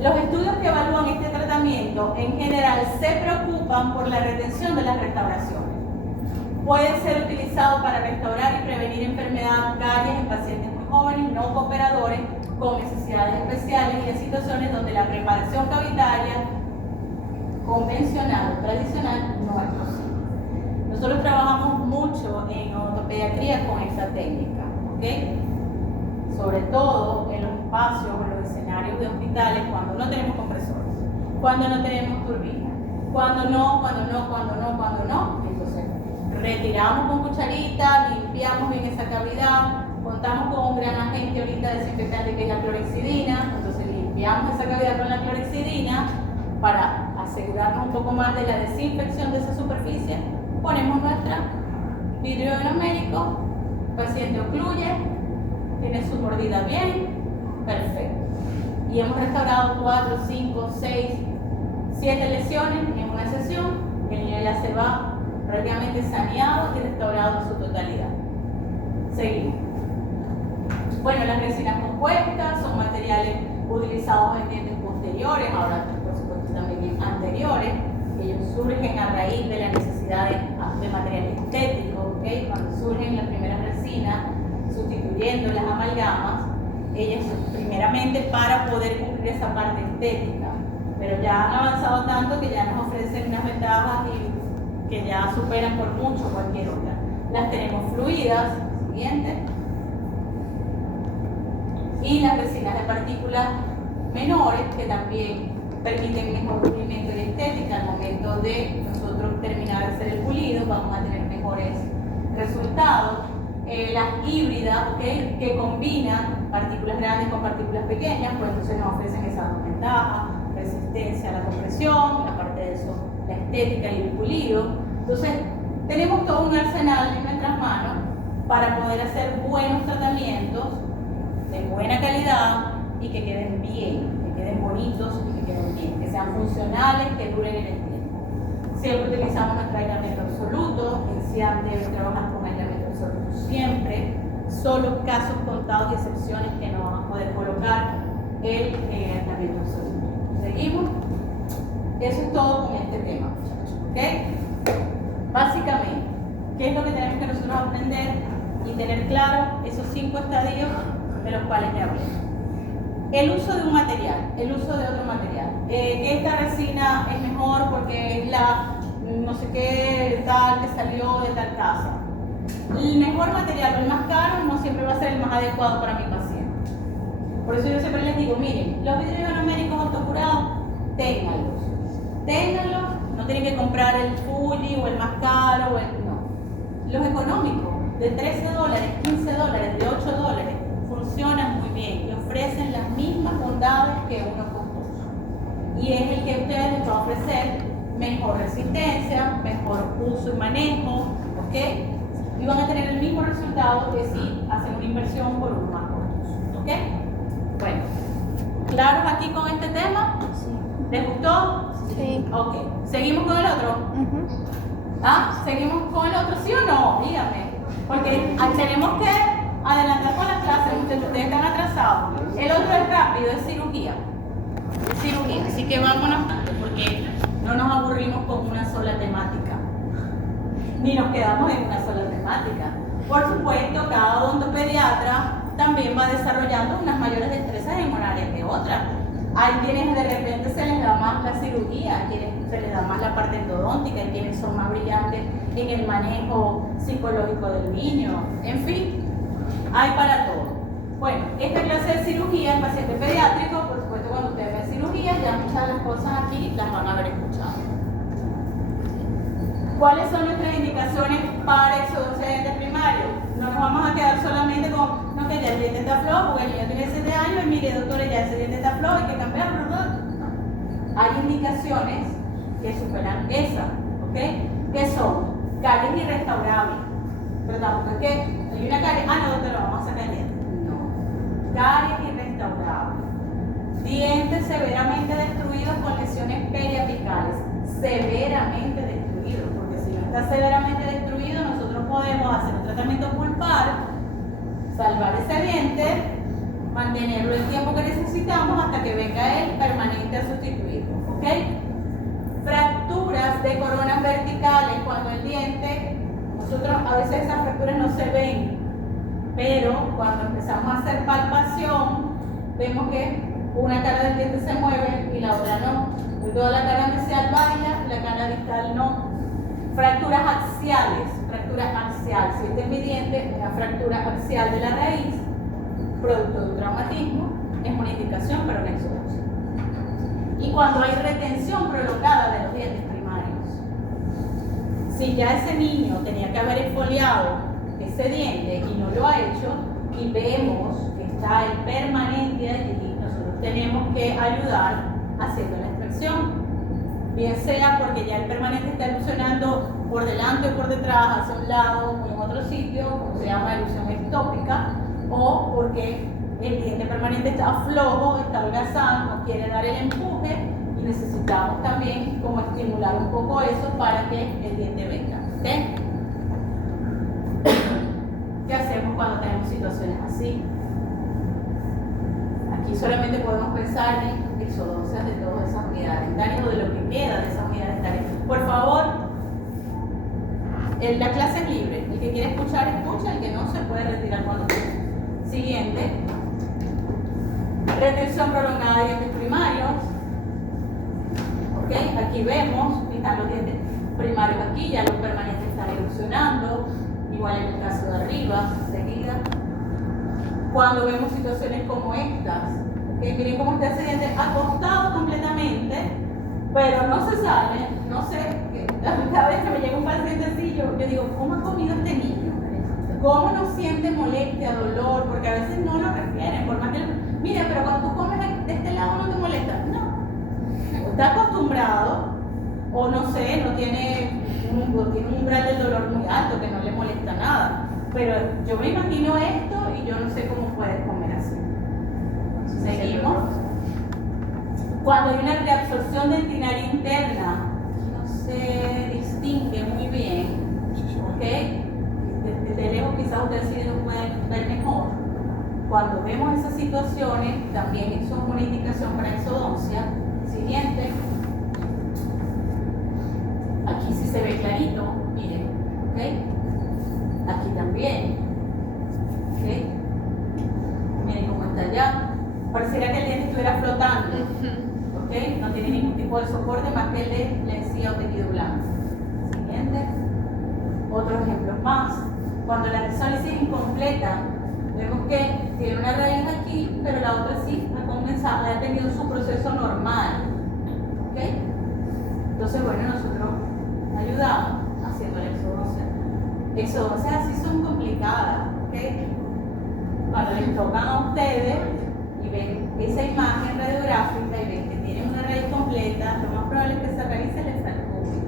Los estudios que evalúan este tratamiento en general se preocupan por la retención de las restauraciones. Puede ser utilizado para restaurar y prevenir enfermedad caries en pacientes muy jóvenes, no cooperadores, con necesidades especiales y en situaciones donde la preparación cavitaria convencional o tradicional no es posible. Nosotros trabajamos mucho en odontopediatría con esta técnica, ¿ok? Sobre todo en los espacios o en los escenarios de hospitales cuando no tenemos compresores, cuando no tenemos turbina, cuando no, entonces retiramos con cucharita, limpiamos bien esa cavidad, contamos con un gran agente ahorita desinfectante que es la clorexidina, entonces limpiamos esa cavidad con la clorexidina para asegurarnos un poco más de la desinfección de esa superficie. Ponemos nuestra vidrio ionomérico, el paciente ocluye, tiene su mordida bien, perfecto. Y hemos restaurado 4, 5, 6, 7 lesiones en una sesión el niño ya se va prácticamente saneado y restaurado en su totalidad. Seguimos. Bueno, las resinas compuestas son materiales utilizados en dientes posteriores, ahora por supuesto también en anteriores. Ellos surgen a raíz de la necesidad de material estético, ¿okay? Cuando surgen las primeras resinas, sustituyendo las amalgamas, ellas primeramente para poder cumplir esa parte estética, pero ya han avanzado tanto que ya nos ofrecen unas ventajas y que ya superan por mucho cualquier otra. Las tenemos fluidas, siguiente, y las resinas de partículas menores que también permiten mejor cumplimiento de estética. Al momento de nosotros terminar de hacer el pulido vamos a tener mejores resultados. Las híbridas, ¿okay? Que combinan partículas grandes con partículas pequeñas, pues entonces nos ofrecen esas dos ventajas: resistencia a la compresión, aparte de eso la estética y el pulido. Entonces tenemos todo un arsenal en nuestras manos para poder hacer buenos tratamientos de buena calidad y que queden bien, que queden bonitos y que queden bien, que sean funcionales, que duren en el tiempo. Siempre utilizamos nuestro aislamiento absoluto. El CIAM debe trabajar con aislamiento absoluto siempre, solo casos contados y excepciones que no vamos a poder colocar el aislamiento absoluto. ¿Seguimos? Eso es todo con este tema, ¿ok? Básicamente, ¿qué es lo que tenemos que nosotros aprender y tener claro? Esos 5 estadios de los cuales ya hablé. El uso de un material, el uso de otro material. Que esta resina es mejor porque es la no sé qué tal que salió de tal casa. El mejor material o el más caro no siempre va a ser el más adecuado para mi paciente. Por eso yo siempre les digo, miren, los vidrios numéricos autocurados, ténganlos. Ténganlos, no tienen que comprar el Fuji o el más caro, no. Los económicos, de $13, $15, de $8, funcionan muy bien y ofrecen las mismas bondades que uno costoso. Y es el que a ustedes les va a ofrecer mejor resistencia, mejor uso y manejo, ¿ok? Y van a tener el mismo resultado que si hacen una inversión por uno más costoso, ¿ok? Bueno, ¿claros aquí con este tema? Sí. ¿Les gustó? Sí. Ok, ¿seguimos con el otro? ¿Ah? ¿Seguimos con el otro? ¿Sí o no? Díganme. Porque tenemos que adelantar con las clases, ustedes están atrasados. El otro es rápido, es cirugía. Es cirugía, así que vámonos, porque no nos aburrimos con una sola temática. Ni nos quedamos en una sola temática. Por supuesto, cada odontopediatra también va desarrollando unas mayores destrezas en un área que otra. Hay quienes de repente se les da más la cirugía, hay quienes se les da más la parte endodóntica, hay quienes son más brillantes en el manejo psicológico del niño. En fin, hay para todo. Bueno, esta clase de cirugía en paciente pediátrico, por supuesto, cuando ustedes ven cirugía, ya muchas de las cosas aquí las van a haber escuchado. ¿Cuáles son nuestras indicaciones para exodoncia de dientes primarios? No nos vamos a quedar solamente con, no, que ya el diente está flojo, porque el niño tiene 7 años y mire, doctora, ya ese diente está flojo, hay que cambiarlo, ¿no? Hay indicaciones que superan esa, ¿ok? Que son caries irrestaurables. Pero tampoco es que hay una carie, no, doctora, vamos a sacar el diente. No. Caries irrestaurables. Dientes severamente destruidos con lesiones periapicales. Severamente destruidos, porque si no está severamente destruido, nosotros podemos hacer un tratamiento pulpar, salvar ese diente, mantenerlo el tiempo que necesitamos hasta que venga el permanente a sustituirlo, ¿ok? Fracturas de coronas verticales, cuando el diente, nosotros a veces esas fracturas no se ven, pero cuando empezamos a hacer palpación, vemos que una cara del diente se mueve y la otra no. Y toda la cara mesial baila, la cara distal no. Fracturas axiales, si este es mi diente, una fractura axial de la raíz, producto de un traumatismo, es una indicación para una exodoncia. Y cuando hay retención prolongada de los dientes primarios, si ya ese niño tenía que haber exfoliado ese diente y no lo ha hecho, y vemos que está el permanente allí, nosotros tenemos que ayudar haciendo la extracción. Bien sea porque ya el permanente está ilusionando por delante o por detrás, hacia un lado o en otro sitio, como se llama ilusión ectópica, o porque el diente permanente está flojo, está holgazán, no quiere dar el empuje y necesitamos también como estimular un poco eso para que el diente venga, ¿ok? ¿Qué hacemos cuando tenemos situaciones así? Aquí solamente podemos pensar en exodoncias de todas esas unidades dentarias o de lo que queda de esas unidades dentarias. Por favor, la clase es libre. El que quiere escuchar, escucha. El que no, se puede retirar cuando quiera. Siguiente. Retención prolongada de dientes primarios. ¿Ok? Aquí vemos que están los dientes primarios aquí, ya los permanentes están erupcionando. Igual en el caso de arriba, enseguida. Cuando vemos situaciones como estas, ¿okay? Miren cómo está ese diente acostado completamente, pero no se sale, no sé, cada vez que me llega un paciente así, yo digo, ¿cómo ha comido este niño? ¿Cómo no siente molestia, dolor? Porque a veces no lo refieren, por más que, mira, pero cuando tú comes de este lado no te molesta. No, está acostumbrado, o no sé, tiene un umbral del dolor muy alto, que no le molesta nada. Pero yo me imagino esto y yo no sé cómo puedes comer así. Seguimos. Cuando hay una reabsorción dentinaria interna, no se distingue muy bien, ¿ok? De lejos quizás ustedes sí lo pueden ver mejor. Cuando vemos esas situaciones, también eso es una indicación para exodoncia. Siguiente. Aquí sí se ve clarito, miren, ¿ok? Aquí también, ¿ok? Miren cómo está allá. Pareciera que el diente estuviera flotando, ¿ok? No tiene ningún tipo de soporte más que el de la encía o tejido blanco. Siguiente. Otro ejemplo más. Cuando la risólisis es incompleta, vemos que tiene una raíz aquí, pero la otra sí ha comenzado, ha tenido su proceso normal, ¿ok? Entonces, bueno, nosotros ayudamos haciendo la exodoncia. Exodoncias así son complicadas, ¿ok? Cuando les tocan a ustedes y ven esa imagen radiográfica y ven que tienen una raíz completa, lo más probable es que esa raíz se les fracture,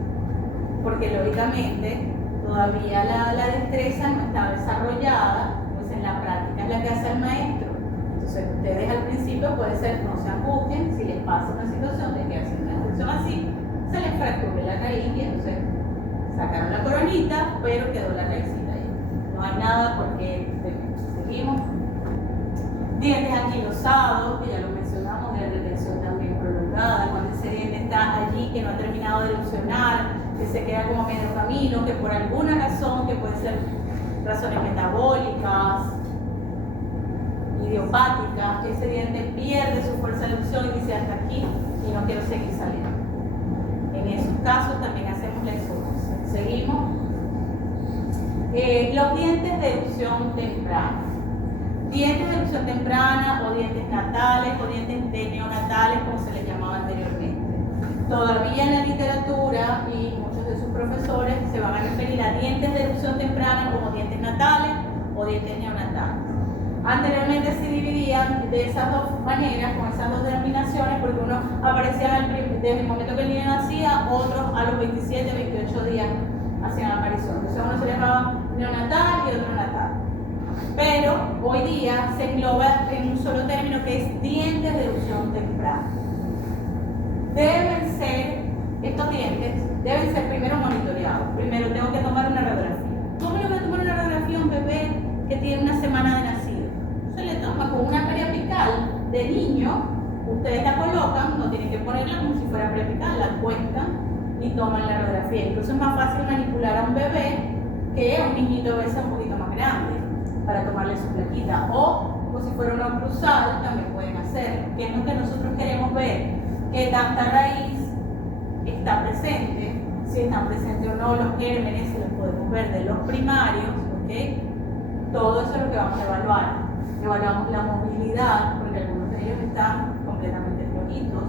porque lógicamente todavía la destreza no está desarrollada, pues en la práctica es la que hace el maestro. Entonces ustedes al principio puede ser, no se angustien si les pasa una situación de que hacen una infección así, se les fracture la raíz y entonces sacaron la coronita, pero quedó la raícita ahí. No hay nada porque seguimos. Dientes anquilosados, que ya lo mencionamos, de retención también prolongada, cuando ese diente está allí que no ha terminado de erupcionar, que se queda como a medio camino, que por alguna razón, que pueden ser razones metabólicas, idiopáticas, ese diente pierde su fuerza de erupción y dice hasta aquí y no quiero seguir saliendo. En esos casos también hacemos la exodoncia. Seguimos. Los dientes de erupción temprana. Dientes de erupción temprana o dientes natales o dientes de neonatales, como se les llamaba anteriormente. Todavía en la literatura y muchos de sus profesores se van a referir a dientes de erupción temprana como dientes natales o dientes neonatales. Anteriormente se dividían de esas dos maneras, con esas dos denominaciones, porque uno aparecía desde el momento que el niño nacía, otros a los 27, 28 días hacían aparición. Entonces uno se llamaba neonatal y otro natal. Pero hoy día se engloba en un solo término que es dientes de erupción temprana. Estos dientes deben ser primero monitoreados. Primero tengo que tomar una radiografía. ¿Cómo le voy a tomar una radiografía a un bebé que tiene una semana de nacido? Se le toma con una periapical de niño, ustedes la colocan, no tienen que ponerla como si fuera periapical, la cuentan y toman la radiografía. Incluso es más fácil manipular a un bebé que a un niñito a veces un poquito más grande para tomarle su plaquita, o como si fuera una cruzada también pueden hacer, que es lo que nosotros queremos ver, que tanta raíz está presente, si están presentes o no los gérmenes, si los podemos ver de los primarios, ¿ok? Todo eso es lo que vamos a evaluar. Evaluamos la movilidad, porque algunos de ellos están completamente flojitos,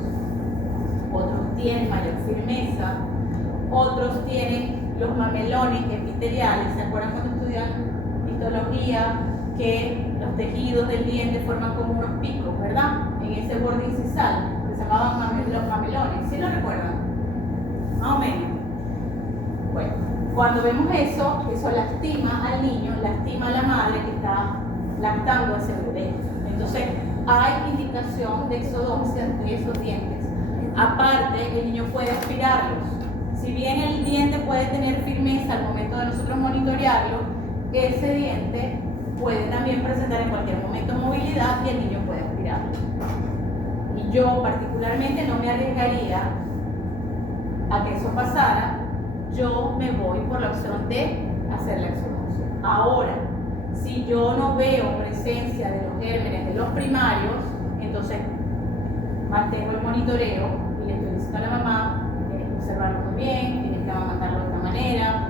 otros tienen mayor firmeza, otros tienen los mamelones epiteliales. ¿Se acuerdan cuando estudian histología que los tejidos del diente forman como unos picos, verdad? En ese borde incisal, que se llamaban mamelones. ¿Sí lo recuerdan? Más o menos. Bueno, cuando vemos eso lastima al niño, lastima a la madre que está lactando a ese bebé. Entonces, hay indicación de exodoncia de esos dientes. Aparte, el niño puede aspirarlos. Si bien el diente puede tener firmeza al momento de nosotros monitorearlo, ese diente puede también presentar en cualquier momento movilidad y el niño puede aspirarlo. Y yo particularmente no me arriesgaría a que eso pasara. Yo me voy por la opción de hacer la exhumación. Ahora, si yo no veo presencia de los gérmenes de los primarios, entonces mantengo el monitoreo y le estoy diciendo a la mamá: tienes que observarlo muy bien, tienes que amamantarlo de esta manera,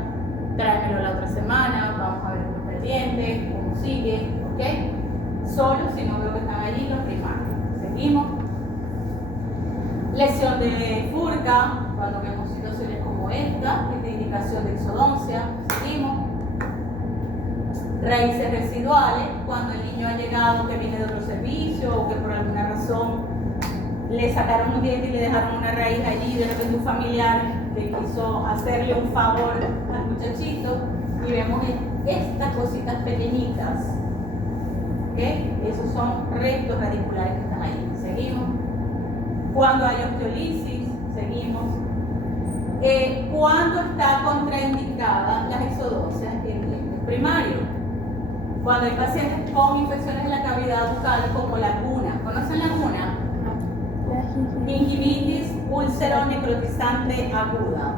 tráemelo la otra semana, vamos a ver cómo está el diente, cómo sigue, ¿ok? Solo si no veo que están allí los primarios. Seguimos. Lesión de furca, cuando vemos situaciones como esta, es de indicación de exodoncia. Seguimos. Raíces residuales, cuando el niño ha llegado que viene de otro servicio o que por alguna razón le sacaron un diente y le dejaron una raíz allí, de repente un familiar le quiso hacerle un favor al muchachito y vemos estas cositas pequeñitas, ¿okay? Esos son restos radiculares que están ahí. Seguimos. Cuando hay osteolisis, seguimos. Cuando está contraindicada las exodoncias en dientes primarios. Cuando hay pacientes con infecciones en la cavidad bucal como laguna. ¿Conocen laguna? Gingivitis úlcero necrotizante aguda.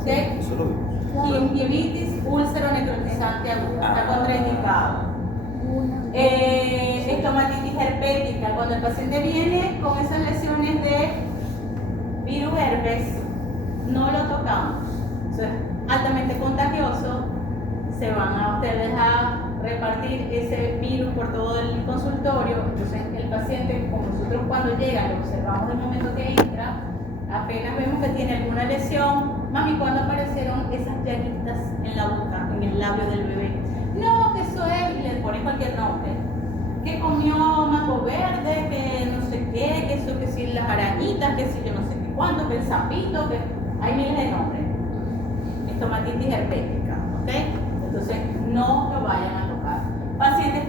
¿Ok? Eso lo vimos. Gingivitis úlcero necrotizante aguda. Está contraindicado. Estomatitis herpética. Cuando el paciente viene con esas lesiones de virus herpes, no lo tocamos. Eso es altamente contagioso. Se van a ustedes a repartir ese virus por todo el consultorio. Entonces el paciente, como nosotros cuando llega lo observamos del momento que entra, apenas vemos que tiene alguna lesión. Mami, ¿cuándo aparecieron esas llaguitas en la boca, en el labio del bebé? No, que eso es, y le ponen cualquier nombre, que comió mango verde, que no sé qué, que eso, que si las arañitas, que si yo no sé qué cuánto, que el sapito, que hay miles de nombres. Estomatitis herpética, ¿ok? Entonces no lo vayan a tocar. Pacientes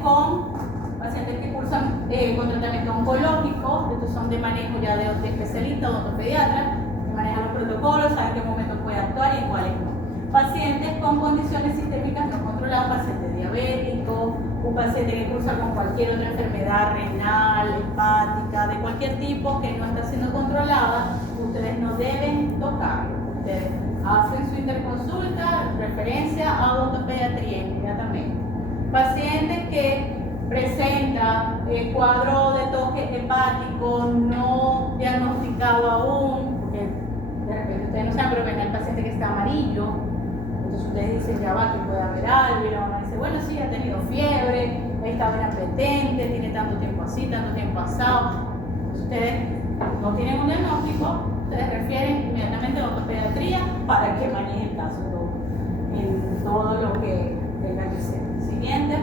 que cursan con tratamiento oncológico, estos son de manejo ya de especialista, odontopediatra, que manejan los protocolos, saben qué momento puede actuar y cuáles no. Pacientes con condiciones sistémicas no controladas, paciente diabético, un paciente que cursa con cualquier otra enfermedad renal, hepática, de cualquier tipo que no está siendo controlada, ustedes no deben tocarlo. Ustedes hacen su interconsulta, referencia a odontopediatría inmediatamente. Pacientes que presentan cuadro de toque hepático no diagnosticado aún, porque de repente ustedes no saben, pero ven al paciente que está amarillo, entonces ustedes dicen, ya va, que puede haber algo, y la mamá dice, bueno, sí, ha tenido fiebre, está bien apetente, tiene tanto tiempo así, tanto tiempo asado. Entonces ustedes no tienen un diagnóstico, ustedes refieren inmediatamente a odontopediatría para que maneje el caso en todo lo que tenga que ser. Siguiente.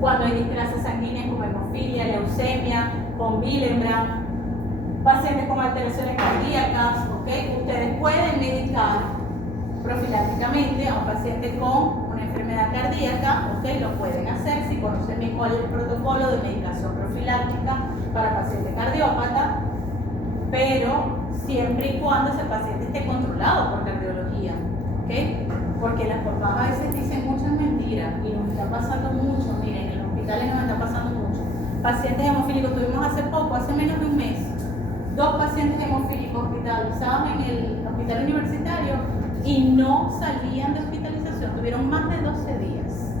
Cuando hay displasias sanguíneas como hemofilia, leucemia, con Willebrand, pacientes con alteraciones cardíacas, ¿okay? Ustedes pueden medicar profilácticamente a un paciente con una enfermedad cardíaca, ¿okay? Lo pueden hacer si conocen bien cuál es el protocolo de medicación profiláctica para paciente cardiópata, pero siempre y cuando ese paciente esté controlado por cardiología, ¿okay? Porque las papás a veces dicen muchas mentiras y nos está pasando mucho. Miren, en los hospitales nos está pasando mucho. Pacientes hemofílicos, tuvimos hace poco, hace menos de un mes, 2 pacientes hemofílicos hospitalizados en el hospital universitario y no salían de hospitalización, tuvieron más de 12 días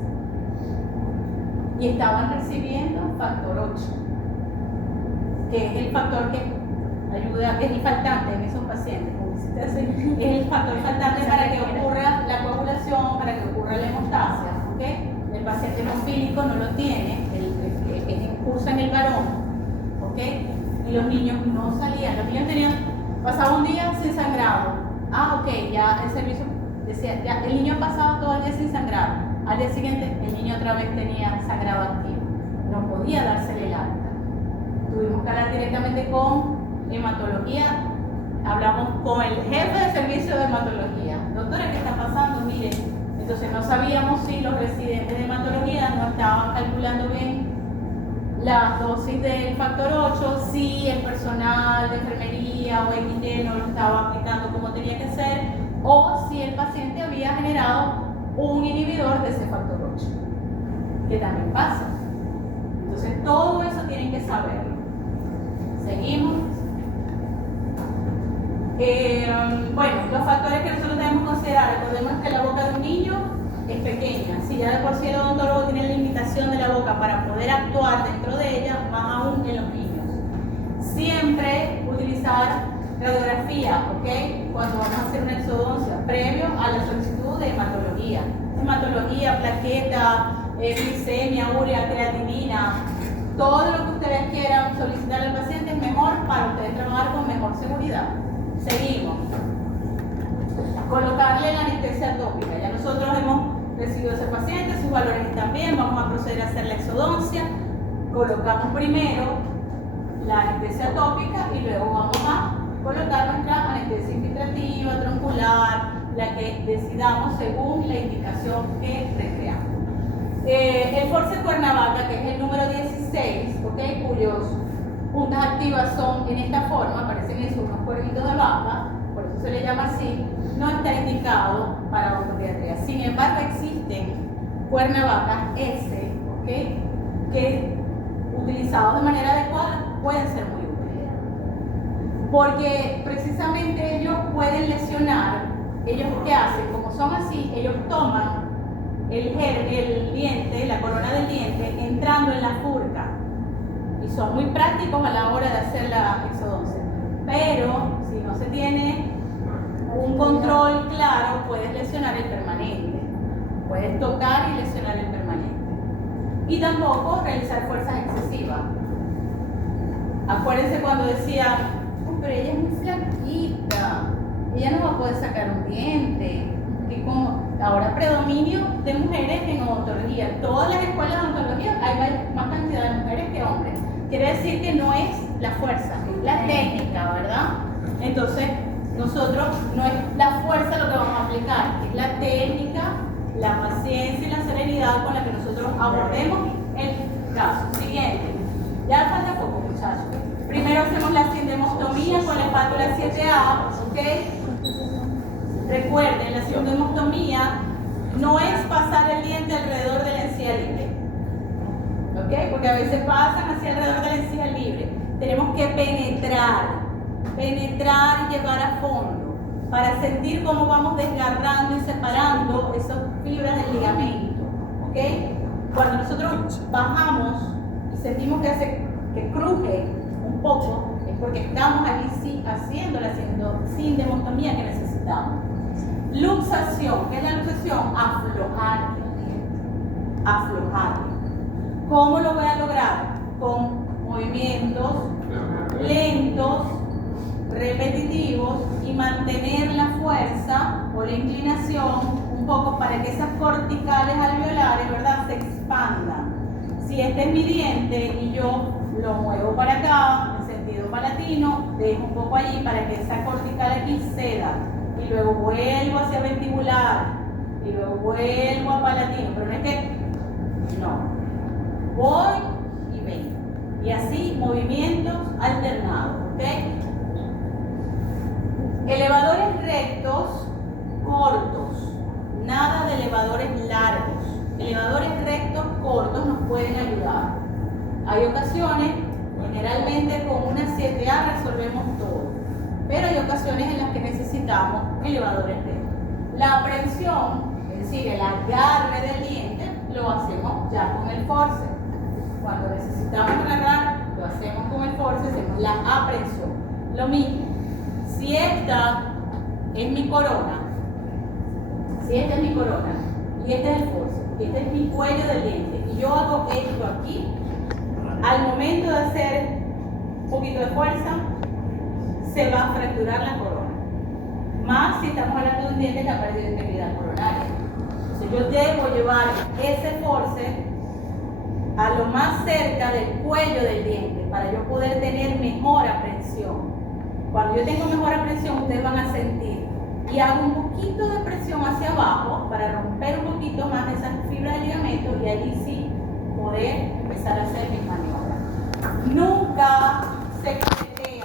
y estaban recibiendo factor 8, que es el factor que ayuda, es el faltante en esos pacientes, es el factor faltante para que ocurra la coagulación, para que ocurra la hemostasia, ¿okay? El paciente hemofílico no lo tiene, cursa en el varón, ¿okay? Y los niños no salían, los niños pasaba un día sin sangrado, ok, ya el servicio decía, ya el niño pasaba todo el día sin sangrado, al día siguiente el niño otra vez tenía sangrado activo, no podía dársele el alta, tuvimos que hablar directamente con hematología. Hablamos con el jefe de servicio de hematología. Doctora, ¿qué está pasando? Mire, entonces no sabíamos si los residentes de hematología no estaban calculando bien la dosis del factor 8, si el personal personal de enfermería o XD no lo estaba aplicando como tenía que ser, o si el paciente había generado un inhibidor de ese factor 8, que también pasa. Entonces todo eso tienen que saberlo. Seguimos. Bueno, los factores que nosotros debemos considerar, recordemos que la boca de un niño es pequeña. Si ya de por sí el odontólogo tiene la limitación de la boca para poder actuar dentro de ella, más aún en los niños. Siempre utilizar radiografía, ¿ok? Cuando vamos a hacer una exodoncia, previo a la solicitud de hematología. Hematología, plaqueta, glicemia, urea, creatinina, todo lo que ustedes quieran solicitar al paciente es mejor para ustedes trabajar con mejor seguridad. Seguimos. Colocarle la anestesia tópica. Ya nosotros hemos recibido a ese paciente, sus valores están bien, vamos a proceder a hacer la exodoncia. Colocamos primero la anestesia tópica y luego vamos a colocar nuestra anestesia infiltrativa, troncular, la que decidamos según la indicación que recreamos. El forceps Cuernavaca, que es el número 16, ¿okay? Cuyos puntas activas son en esta forma, aparecen eso, unos cuervitos de vaca, por eso se le llama así, no está indicado para odontopediatría. Sin embargo, existen cuernavacas S, ¿okay? Que utilizados de manera adecuada pueden ser muy útiles. Porque precisamente ellos pueden lesionar, ellos ¿qué hacen? Como son así, ellos toman el diente, la corona del diente, entrando en la furca. Y son muy prácticos a la hora de hacer la exodoncia. Pero si no se tiene un control claro, puedes lesionar el permanente. Puedes tocar y lesionar el permanente. Y tampoco realizar fuerzas excesivas. Acuérdense cuando decía, pero ella es muy flaquita, ella no va a poder sacar un diente. Que como ahora predominio de mujeres en odontología. Todas las escuelas de odontología hay más cantidad de mujeres que hombres. Quiere decir que no es la fuerza, es la técnica, ¿verdad? Entonces, nosotros no es la fuerza lo que vamos a aplicar, es la técnica, la paciencia y la serenidad con la que nosotros abordemos el caso. Siguiente. Ya falta poco, muchachos. Primero hacemos la sindemostomía con la espátula 7A, ¿ok? Recuerden, la sindemostomía no es pasar el diente alrededor de la encía libre, ¿ok? Porque a veces pasan hacia alrededor de la encía libre. Tenemos que penetrar y llevar a fondo para sentir cómo vamos desgarrando y separando esas fibras del ligamento, ¿ok? Cuando nosotros bajamos y sentimos que cruje un poco, es porque estamos ahí sí haciendo la sindemostomía que necesitamos. Luxación, ¿qué es la luxación? Aflojar el diente, aflojar. ¿Cómo lo voy a lograr? Con movimientos lentos, repetitivos y mantener la fuerza o la inclinación un poco para que esas corticales alveolares, ¿verdad?, se expandan. Si este es mi diente y yo lo muevo para acá, en sentido palatino, dejo un poco allí para que esa cortical aquí ceda. Y luego vuelvo hacia vestibular, y luego vuelvo a palatino, pero no es que, no, voy y vengo, y así movimientos alternados, ¿ok? Elevadores rectos, cortos, nada de elevadores largos, elevadores rectos, cortos nos pueden ayudar. Hay ocasiones, generalmente con una 7A resolvemos todo. Pero hay ocasiones en las que necesitamos elevadores rectos. La aprehensión, es decir, el agarre del diente, lo hacemos ya con el forceps. Cuando necesitamos agarrar, lo hacemos con el forceps, hacemos la aprehensión. Lo mismo, si esta es mi corona, y este es el forceps, y este es mi cuello del diente, y yo hago esto aquí, al momento de hacer un poquito de fuerza, se va a fracturar la corona. Más si estamos hablando de un diente que ha perdido integridad coronaria. Entonces yo debo llevar ese forceps a lo más cerca del cuello del diente para yo poder tener mejor aprehensión. Cuando yo tengo mejor aprehensión, ustedes van a sentir. Y hago un poquito de presión hacia abajo para romper un poquito más de esas fibras de ligamento y allí sí poder empezar a hacer mis maniobras. Nunca se coquetea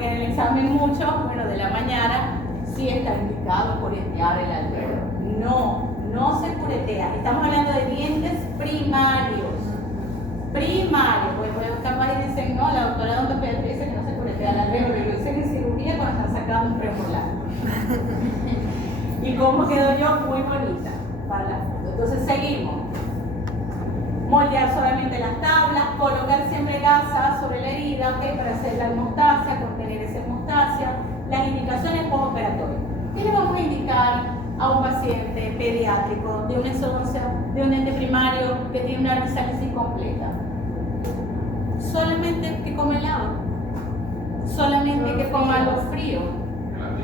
porque en el examen mucho, bueno, de la mañana, sí está indicado curetear el alvéolo. No se curetea. Estamos hablando de dientes primarios. Primarios. Pues capaz y dicen, no, la doctora Don Pedro dice que no se curetea el alvéolo, lo dicen en cirugía cuando están sacando un premolar. ¿Y cómo quedo yo? Muy bonita para la foto. Entonces seguimos. Moldear solamente las tablas, colocar siempre gasa sobre la herida, ¿okay? Para hacer la hemostasia, contener esa hemostasia. Las indicaciones postoperatorias. ¿Qué le vamos a indicar a un paciente pediátrico de una exodoncia, de un ente primario que tiene una anisálisis completa? Solamente que coma helado, solamente que coma algo frío.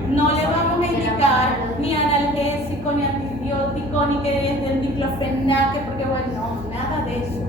No le vamos a indicar ni analgésico, ni antibiótico, ni que es del diclofenac, porque bueno, no, nada de eso.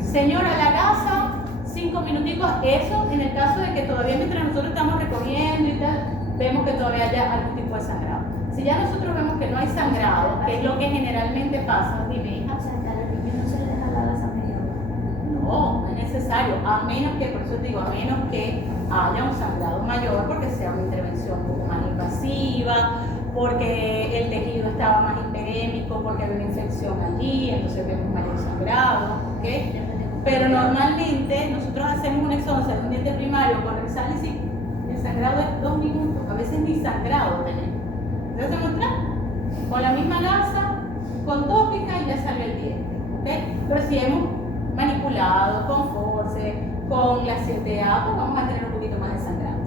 Señora, la gasa, 5 minuticos, eso en el caso de que todavía mientras nosotros estamos recogiendo y tal, vemos que todavía haya algún tipo de sangrado. Si ya nosotros vemos que no hay sangrado, que es lo que generalmente pasa, dime, hija. O sea, que a los niños no se les deja la gasa media hora. No, no es necesario, a menos que, por eso te digo, a menos que haya un sangrado mayor, porque sea una intervención un poco más invasiva, porque el tejido estaba más hiperémico, porque había una infección allí, entonces vemos mayor sangrado, ¿ok? Pero normalmente nosotros hacemos una exodoncia de un diente primario con resálisis, el sangrado es 2 minutos, a veces ni sangrado tenemos. ¿Te vas a mostrar? Con la misma gasa, con tópica y ya salió el diente, ¿ok? Pero si hemos manipulado con force, con la 7A, pues vamos a tener un poquito más de sangrado.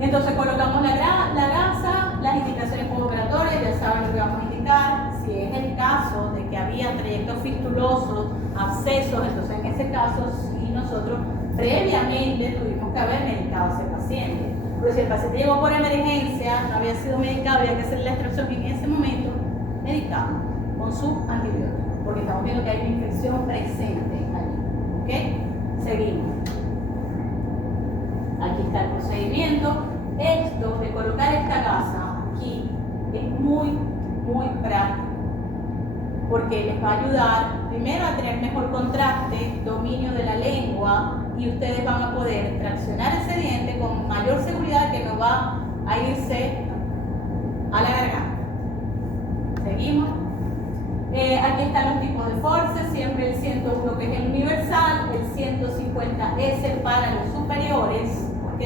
Entonces colocamos la gasa, las indicaciones postoperatorias, ya saben lo que vamos a indicar. Si es el caso de que había trayectos fistulosos, abscesos, entonces en ese caso sí nosotros previamente tuvimos que haber medicado a ese paciente. Pero si el paciente llegó por emergencia, no había sido medicado, había que hacer la extracción en ese momento, medicamos con su antibiótico, porque estamos viendo que hay una infección presente allí. ¿Ok? Seguimos. Aquí está el procedimiento. Esto de colocar esta gasa aquí es muy práctico, porque les va a ayudar primero a tener mejor contraste, dominio de la lengua, y ustedes van a poder traccionar ese diente con mayor seguridad, que no va a irse a la garganta. Seguimos. Aquí están los tipos de force, siempre el 101 que es el universal, el 150S para los superiores, ¿ok?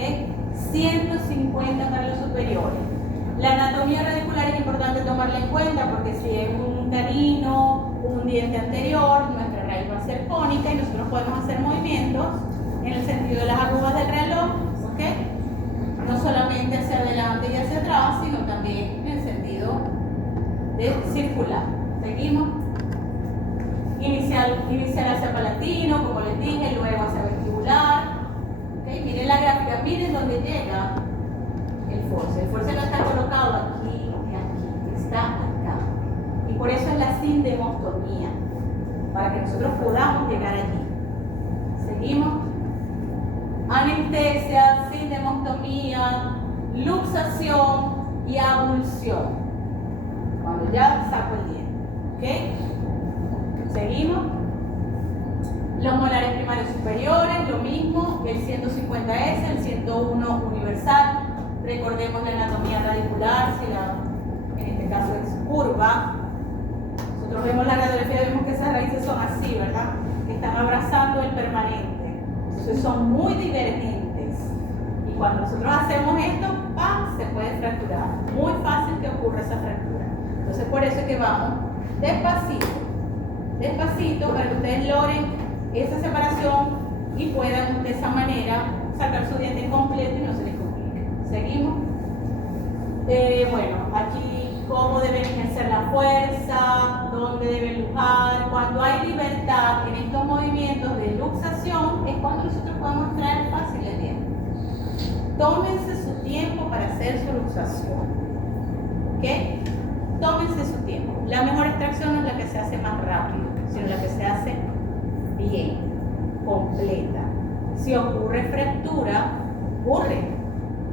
150 para los superiores. La anatomía radicular es importante tomarla en cuenta, porque si es un canino, un diente anterior, nuestra raíz va a ser cónica y nosotros podemos hacer movimientos en el sentido de las agujas del reloj, ¿ok? No solamente hacia adelante y hacia atrás, sino también en el sentido de circular. Seguimos. Inicial hacia palatino, como les dije, luego hacia vestibular. ¿Okay? Miren la gráfica, miren dónde llega el force. El force no está colocado aquí ni aquí, está acá. Y por eso es la sindemostomía, para que nosotros podamos llegar allí. Seguimos. Anestesia, sindemostomía, luxación y abulsión. Cuando ya saco el diente. ¿Ok? Seguimos. Los molares primarios superiores, lo mismo, el 150S, el 101 universal. Recordemos la anatomía radicular, si en este caso es curva. Nosotros vemos la radiografía, vemos que esas raíces son así, ¿verdad? Que están abrazando el permanente. Entonces son muy divergentes. Y cuando nosotros hacemos esto, ¡pam!, se puede fracturar. Muy fácil que ocurra esa fractura. Entonces por eso es que vamos despacito, despacito, para que ustedes logren esa separación y puedan de esa manera sacar su diente completo y no se les complique. Seguimos. Bueno, aquí cómo deben ejercer la fuerza, dónde deben lujar. Cuando hay libertad en estos movimientos de luxación es cuando nosotros podemos traer fácil el diente. Tómense su tiempo para hacer su luxación. ¿Ok? Tómense su tiempo. La mejor extracción no es la que se hace más rápido, sino la que se hace bien, completa. Si ocurre fractura, ocurre.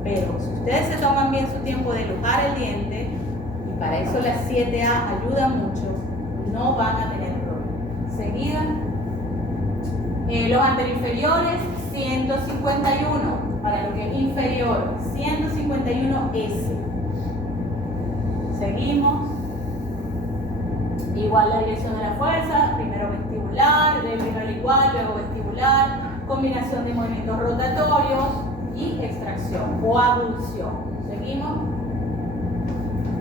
Pero si ustedes se toman bien su tiempo de lujar el diente, y para eso la 7A ayuda mucho, no van a tener problema. Seguida. Los anteroinferiores, 151. para lo que es inferior, 151S. Seguimos. Igual la dirección de la fuerza, primero vestibular, primero igual, luego vestibular, combinación de movimientos rotatorios y extracción o abducción. Seguimos.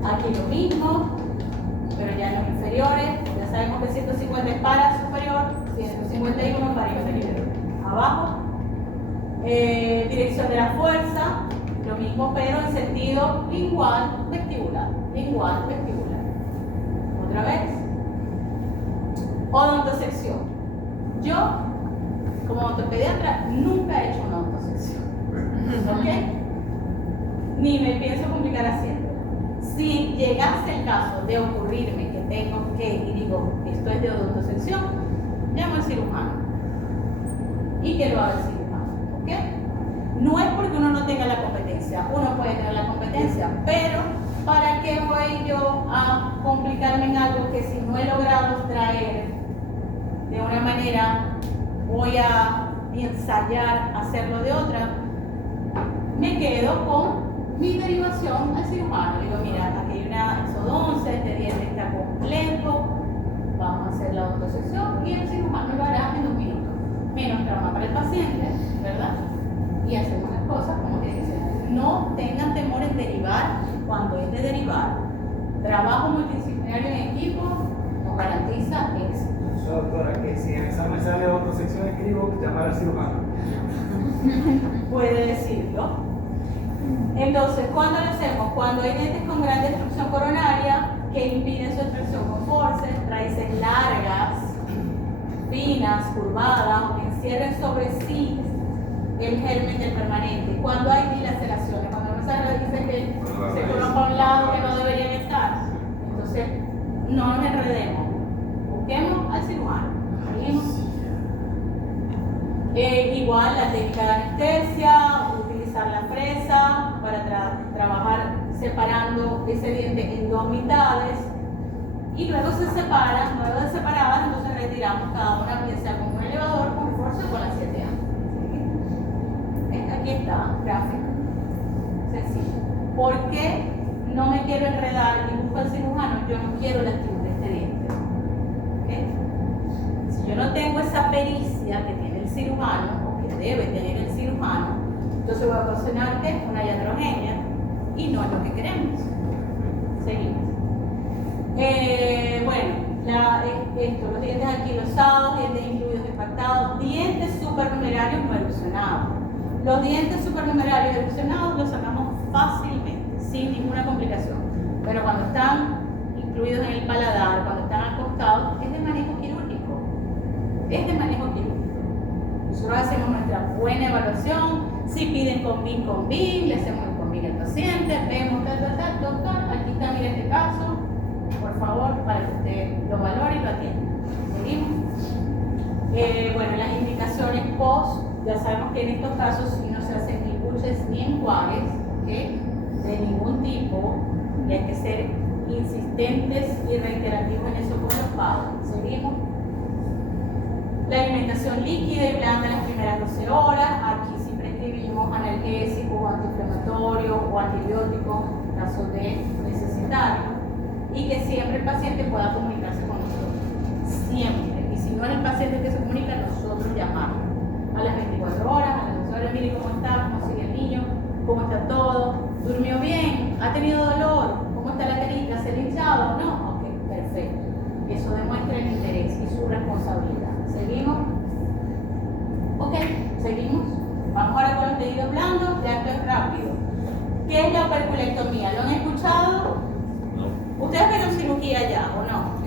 Aquí lo mismo, pero ya en los inferiores, ya sabemos que 150 es para superior, 151 para inferior. Abajo, dirección de la fuerza, lo mismo pero en sentido lingual vestibular. Lingual vestibular. Otra vez. Odontosección. Yo, como odontopediatra, nunca he hecho una odontosección. ¿Ok? Ni me pienso complicar haciendo. Si llegase el caso de ocurrirme que tengo que, y digo, esto es de odontosección, llamo al cirujano. Y que lo haga el cirujano. ¿Ok? No es porque uno no tenga la competencia, uno puede tener la competencia, pero ¿para qué voy yo a complicarme en algo que si no he logrado extraer de una manera, voy a ensayar hacerlo de otra? Me quedo con mi derivación al cirujano. Digo, mira, aquí hay una exodoncia, este diente está completo, vamos a hacer la odontosección y el cirujano lo hará en 2 minutos. Menos trauma para el paciente, ¿verdad? Y hacemos las cosas como tiene que ser. No tengan temor en derivar cuando es de derivar. Trabajo multidisciplinario en equipo nos garantiza éxito. Doctora, que si en el examen sale otra sección escribo, llamar al cirujano. Puede decirlo. Entonces, ¿cuándo lo hacemos? Cuando hay dientes con gran destrucción coronaria que impiden su extracción con forceps, raíces largas, finas, curvadas, o que encierren sobre sí el germen del permanente. Cuando hay dilaceraciones, cuando no se dice que se coloca a un lado que no deberían estar. Entonces, no nos enredemos. Busquemos al cirujano. Seguimos. Igual la técnica de anestesia, utilizar la fresa para trabajar separando ese diente en 2 mitades. Y luego se separan, luego de separadas, entonces retiramos cada una, bien sea con un elevador, con fuerza o con la 7A. Aquí está, gráfico. Sencillo. ¿Por qué no me quiero enredar y busco al cirujano? Yo no quiero lastimar este diente. ¿Okay? Si yo no tengo esa pericia que tiene el cirujano, o que debe tener el cirujano, entonces voy a ocasionar ¿qué? Una iatrogenia, y no es lo que queremos. Seguimos. Los dientes anquilosados, dientes incluidos impactados, dientes supernumerarios no erosionados. Los dientes supernumerarios erosionados los sacamos fácilmente, sin ninguna complicación. Pero cuando están incluidos en el paladar, cuando están acostados, es de manejo quirúrgico. Es de manejo quirúrgico. Nosotros hacemos nuestra buena evaluación. Si piden con BIM, le hacemos el con BIM al paciente, vemos, doctor, aquí está, mire este caso, por favor, para que usted lo valore y lo atienda. Seguimos. Las indicaciones post, ya sabemos que en estos casos si no se hacen ni buches ni enjuagues, ¿okay? De ningún tipo, y hay que ser insistentes y reiterativos en eso con los padres. Seguimos. La alimentación líquida y blanda en las primeras 12 horas, aquí sí prescribimos analgésicos, antiinflamatorios o antibióticos en caso de necesitarlo, y que siempre el paciente pueda comunicarse con nosotros. Siempre. Y si no es el paciente que se comunica, nosotros llamamos a las 24 horas, a las 12 horas, mire cómo está, cómo sigue el niño, cómo está todo, durmió bien, ha tenido dolor, cómo está la carita, se ha hinchado, no, ok, perfecto. Eso demuestra el interés y su responsabilidad. ¿Seguimos? Ok, seguimos. Vamos ahora con los tejidos blandos, ya esto es rápido. ¿Qué es la operculectomía? ¿Lo han escuchado? No. ¿Ustedes vieron cirugía ya o no?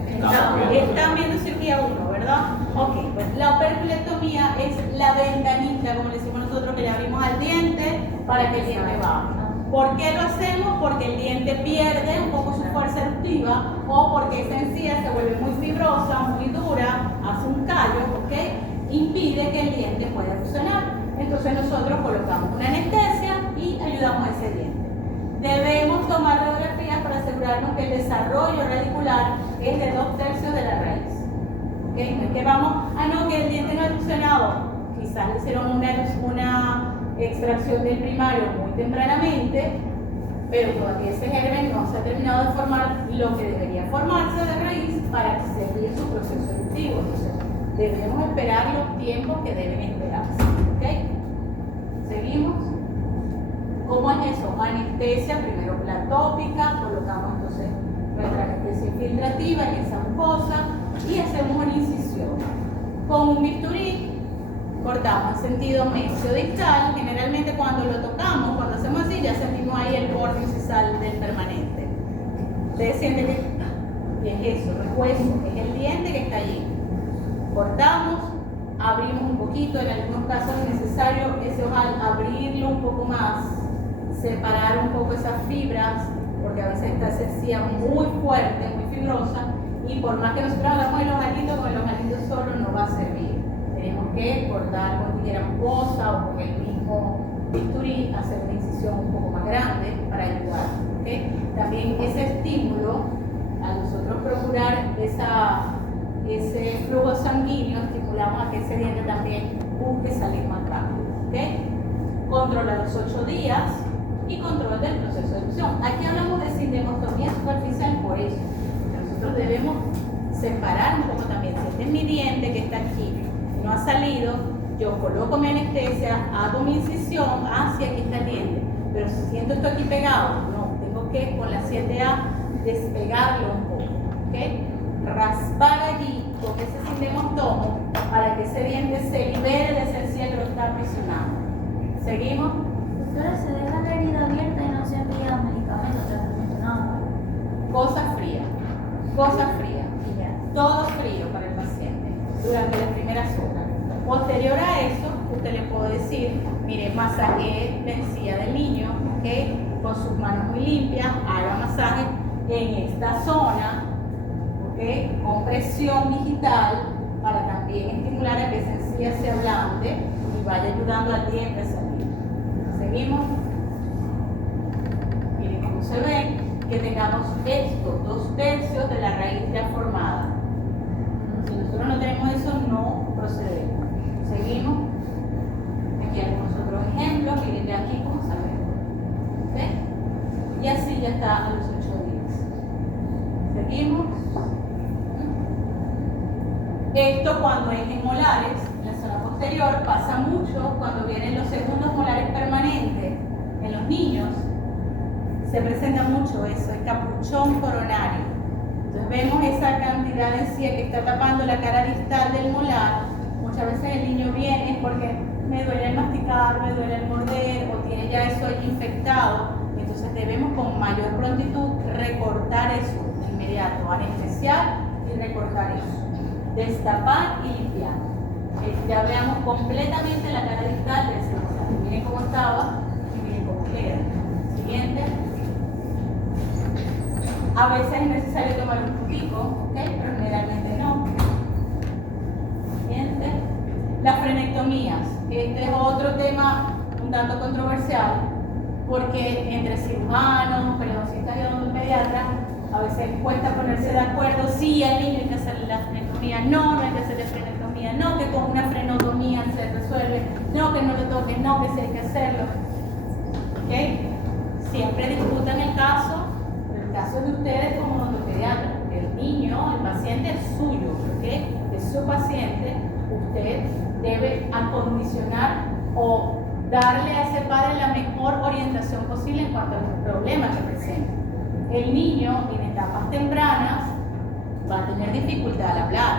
Están viendo cirugía 1, ¿verdad? Ok, pues la operculectomía es la ventanita, como le decimos nosotros, que le abrimos al diente para que el diente baje. ¿Por qué lo hacemos? Porque el diente pierde un poco su fuerza eruptiva o porque esa encía se vuelve muy fibrosa, muy dura, hace un callo, ¿ok? Impide que el diente pueda funcionar. Entonces nosotros colocamos una anestesia y ayudamos a ese diente. Debemos tomar radiografías para asegurarnos que el desarrollo radicular es de 2/3 de la raíz. ¿Okay? No es que vamos, no, que el diente no ha funcionado. Quizás le hicieron una extracción del primario muy tempranamente, pero todavía ese germen no se ha terminado de formar lo que debería formarse de raíz para seguir su proceso eruptivo. Entonces, debemos esperar los tiempos que deben esperarse. ¿Ok? ¿Seguimos? ¿Cómo es eso? Anestesia, primero la tópica, colocamos entonces nuestra anestesia infiltrativa en esa mucosa y hacemos una incisión. Con un bisturí cortamos en sentido mesiodistal. Generalmente cuando lo tocamos, cuando hacemos así, ya sentimos ahí el borde incisal del permanente. Ustedes sienten que es eso, el hueso, es el diente que está allí. Cortamos, abrimos un poquito, en algunos casos es necesario ese ojal abrirlo un poco más, separar un poco esas fibras, porque a veces está esa encía muy fuerte, muy fibrosa, y por más que nosotros hagamos el ojalito, con el ojalito solo no va a servir. Tenemos que cortar con tijera mucosa o con el mismo bisturí, hacer una incisión un poco más grande para ayudar. ¿Okay? También ese estímulo, a nosotros procurar ese flujo sanguíneo, estimulamos a que ese diente también busque salir más rápido. ¿Okay? Control a los 8 días y control del proceso de erupción. Aquí hablamos de sindemostomía superficial por eso. Nosotros debemos separar un poco también. Si este es mi diente que está aquí, no ha salido, yo coloco mi anestesia, hago mi incisión, sí, aquí está el diente. Pero si siento esto aquí pegado, no, tengo que con la 7A despegarlo un poco. ¿Okay? Raspar allí con ese sindemostomo para que ese diente se libere de ese cielo que está presionando. ¿Seguimos? Doctora, se deja la herida abierta y no se envía medicamentos, tratamiento, nada. Cosas frías. Todo frío para el paciente durante las primeras horas. Posterior a eso, usted le puede decir, mire, masaje la encía del niño, ¿ok? Con sus manos muy limpias, haga masaje en esta zona, ¿ok? Con presión digital para también estimular a que esa encía se ablande y vaya ayudando al diente a salir. ¿Seguimos? Miren cómo se ve, que tengamos esto, 2/3 de la raíz ya formada. Si nosotros no tenemos eso, no procedemos. Seguimos. Aquí algunos otros ejemplos. Miren ya aquí cómo se ve. ¿Ve? Y así ya está a los 8 días. Seguimos. Esto cuando es en molares, en la zona posterior, pasa mucho cuando vienen los segundos molares permanentes en los niños. Se presenta mucho eso, el capuchón coronario. Entonces vemos esa cantidad de encía que está tapando la cara distal del molar. Muchas veces el niño viene porque me duele el masticar, me duele el morder o tiene ya eso ahí infectado. Entonces debemos con mayor prontitud recortar eso de inmediato, anestesiar y recortar eso. Destapar y limpiar. Ya veamos completamente la cara distal del molar. Miren cómo estaba y miren cómo queda. Siguiente. A veces es necesario tomar un poquito, ¿ok? Pero generalmente no. Siguiente. Las frenectomías. Este es otro tema un tanto controversial porque entre cirujanos, periodoncistas y odontopediatras a veces cuesta ponerse de acuerdo si al niño hay que hacerle la frenectomía, no hay que hacerle frenectomía, no, que con una frenotomía se resuelve, no, que no lo toques, no, que sí hay que hacerlo. ¿Ok? Siempre discutan el caso de ustedes como odontopediatras, porque el niño, el paciente es suyo, ¿ok? Es su paciente, usted debe acondicionar o darle a ese padre la mejor orientación posible en cuanto a los problemas que presenta. El niño en etapas tempranas va a tener dificultad al hablar.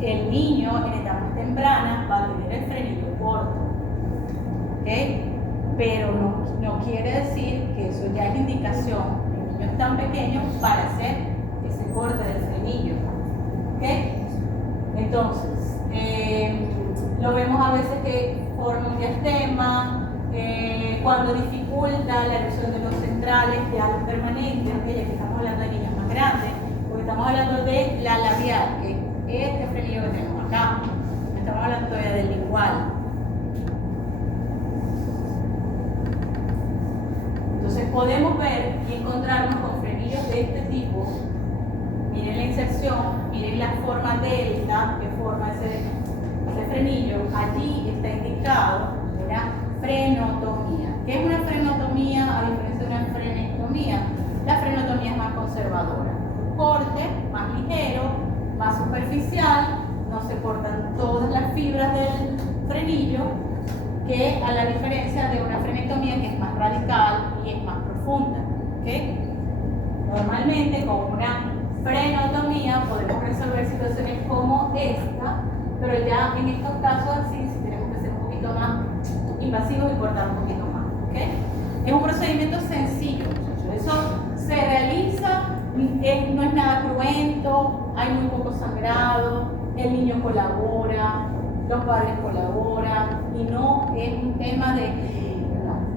El niño en etapas tempranas va a tener el frenillo corto. ¿Ok? Pero no quiere decir que eso ya es indicación en niños tan pequeños para hacer ese corte del frenillo. ¿Ok? Entonces, lo vemos a veces que forma un diastema, cuando dificulta la erupción de los centrales, ya los permanentes, ¿okay? Ya que estamos hablando de niños más grandes, porque estamos hablando de la labial, que es este frenillo que tenemos acá, estamos hablando todavía del lingual. Entonces podemos ver y encontrarnos con frenillos de este tipo. Miren la inserción, miren la forma delta que forma ese frenillo. Allí está indicado, ¿verdad? frenotomía. ¿Qué es una frenotomía a diferencia de una frenectomía? La frenotomía es más conservadora. Un corte más ligero, más superficial, no se cortan todas las fibras del frenillo, que a la diferencia de una frenectomía que es más radical y es más profunda. ¿Okay? Normalmente con una frenotomía podemos resolver situaciones como esta, pero ya en estos casos así sí tenemos que ser un poquito más invasivos y cortar un poquito más. ¿Okay? Es un procedimiento sencillo, muchachos. Eso se realiza, no es nada cruento, hay muy poco sangrado, el niño colabora, los padres colaboran y no es un tema de...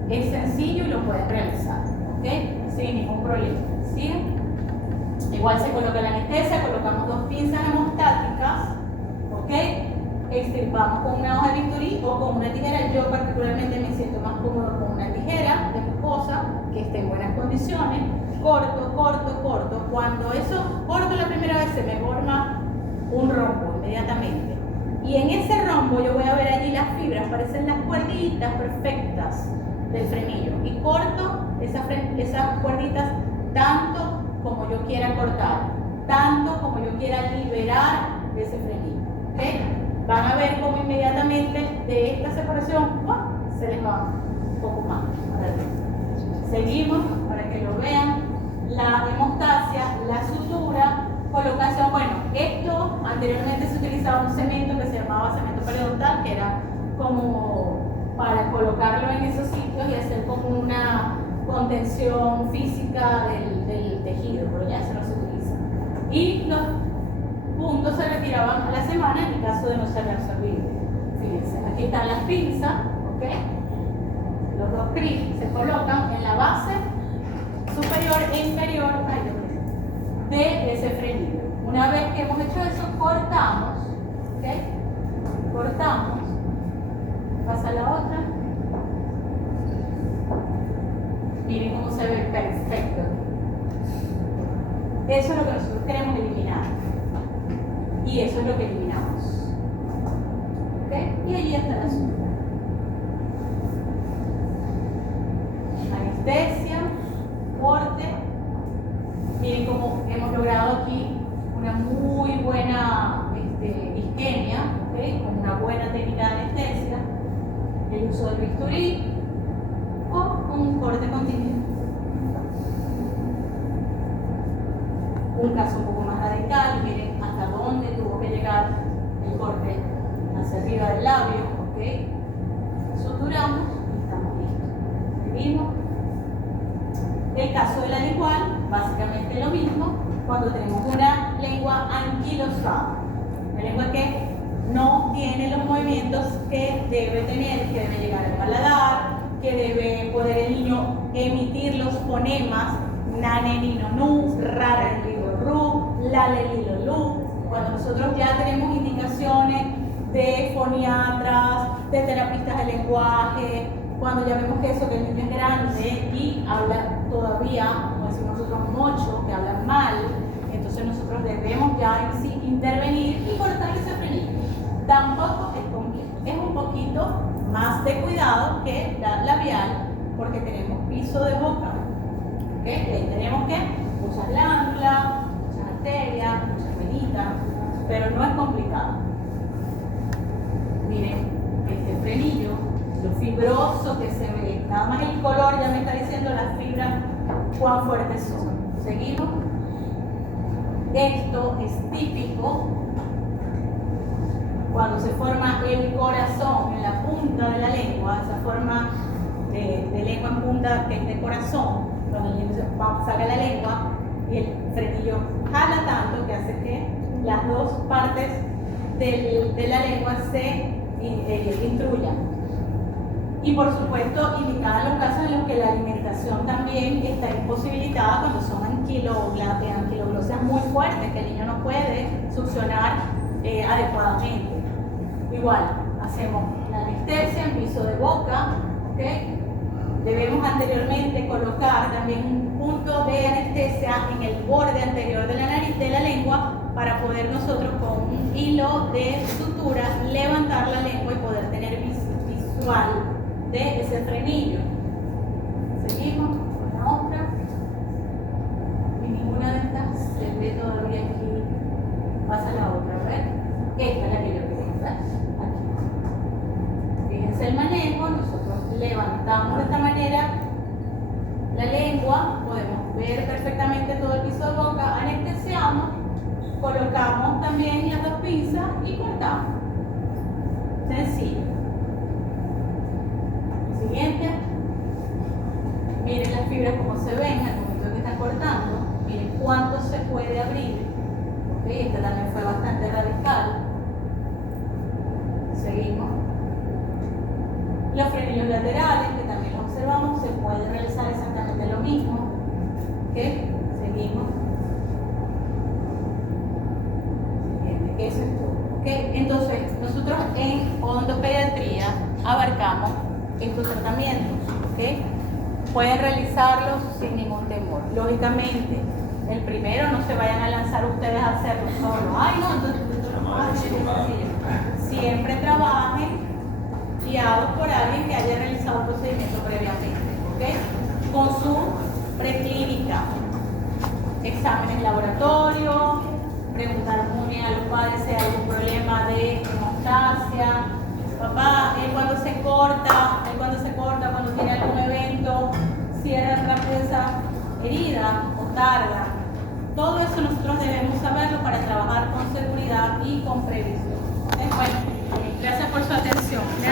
es sencillo y lo puedes realizar, ¿ok? Sin ningún problema. ¿Sí? Igual se coloca la anestesia, colocamos 2 pinzas hemostáticas, ¿ok? Extirpamos con una hoja de bisturí o con una tijera. Yo particularmente me siento más cómodo con una tijera de mucosa que esté en buenas condiciones. Corto. Cuando eso corto la primera vez se me forma un rombo inmediatamente. Y en ese rombo yo voy a ver allí las fibras, parecen las cuerditas perfectas del frenillo. Y corto esas cuerditas tanto como yo quiera cortar, tanto como yo quiera liberar de ese frenillo. ¿Okay? Van a ver cómo inmediatamente de esta separación se les va un poco más. Seguimos para que lo vean. La hemostasia, la sutura, colocación. Bueno, esto anteriormente se utilizaba un cemento que se llamaba cemento periodontal, que era como para colocarlo en esos sitios y hacer como una contención física del tejido, pero ya eso no se utiliza. Y los puntos se retiraban a la semana en el caso de no ser reabsorbible. Fíjense, aquí están las pinzas, ¿ok? Los 2 cris se colocan en la base superior e inferior de ese frenillo. Una vez que hemos hecho eso, cortamos, ¿ok? Cortamos, pasa la otra. Miren cómo se ve perfecto. Eso es lo que nosotros queremos eliminar. Y eso es lo que eliminamos. ¿Ok? Y allí está la sutura. Anestesia, corte. Miren cómo hemos logrado aquí una muy buena isquemia, ¿okay? Con una buena técnica de anestesia, el uso del bisturí o con un corte continuo. Un caso un poco más radical, miren hasta dónde tuvo que llegar el corte hacia arriba del labio, ¿ok? Suturamos y estamos listos. Seguimos. El caso de la lingual, básicamente lo mismo, cuando tenemos una lengua anquilosada, una lengua que no tiene los movimientos que debe tener, que debe llegar al paladar, que debe poder el niño emitir los fonemas nane, nino, nu, rara, lilo, ru, lale, lilo, lu. Cuando nosotros ya tenemos indicaciones de foniatras, de terapistas de lenguaje, cuando ya vemos que eso, que el niño es grande y habla todavía, como decimos nosotros, mocho, que habla mal, entonces nosotros debemos ya en sí intervenir y cortar ese frenillo. Tampoco es complejo, es un poquito más de cuidado que la labial, porque tenemos piso de boca. ¿Okay? Ahí tenemos que muchas glándulas, muchas arterias, muchas venitas, pero no es complicado. Miren, este frenillo, lo fibroso que se ve, nada más el color ya me está diciendo las fibras cuán fuertes son. Seguimos. Esto es típico cuando se forma el corazón en la punta de la lengua, esa forma de lengua en punta que es de corazón, cuando el niño saca la lengua y el frenillo jala tanto que hace que las dos partes de la lengua se intruyan. Y por supuesto, indicaban los casos en los que la alimentación también está imposibilitada cuando son anquiloglosias muy fuertes, que el niño no puede succionar adecuadamente. Igual, hacemos la anestesia en piso de boca, ¿okay? Debemos anteriormente colocar también un punto de anestesia en el borde anterior de la nariz, de la lengua, para poder nosotros con un hilo de sutura levantar la lengua y poder tener visual de ese frenillo. Seguimos con la otra. Y ninguna de estas se ve todavía aquí. Pasa la otra, ¿ves? Esta es la que yo quería ver. Aquí. Fíjense el manejo. Nosotros levantamos de esta manera la lengua. Podemos ver perfectamente todo el piso de boca. Anestesiamos. Colocamos también las dos pinzas y cortamos. Sencillo. Siguiente. Miren las fibras como se ven al momento que están cortando. Miren cuánto se puede abrir. ¿Okay? Esta también fue bastante radical. Seguimos. Los frenillos laterales, que también los observamos, se puede realizar exactamente lo mismo. ¿Okay? Seguimos. Siguiente. Eso es todo. ¿Okay? Entonces, nosotros en odontopediatría abarcamos estos tratamientos. ¿Okay? Pueden realizarlos sin ningún temor. Lógicamente, el primero no se vayan a lanzar ustedes a hacerlo solos. Ay, no, entonces siempre trabajen guiados por alguien que haya realizado el procedimiento previamente. ¿Okay? Con su preclínica, exámenes laboratorio, preguntar muy bien a los padres si hay algún problema de hemostasia. Papá, él cuando se corta, cuando tiene algún evento, cierra rápido esa herida o tarda. Todo eso nosotros debemos saberlo para trabajar con seguridad y con previsión. Bueno, gracias por su atención.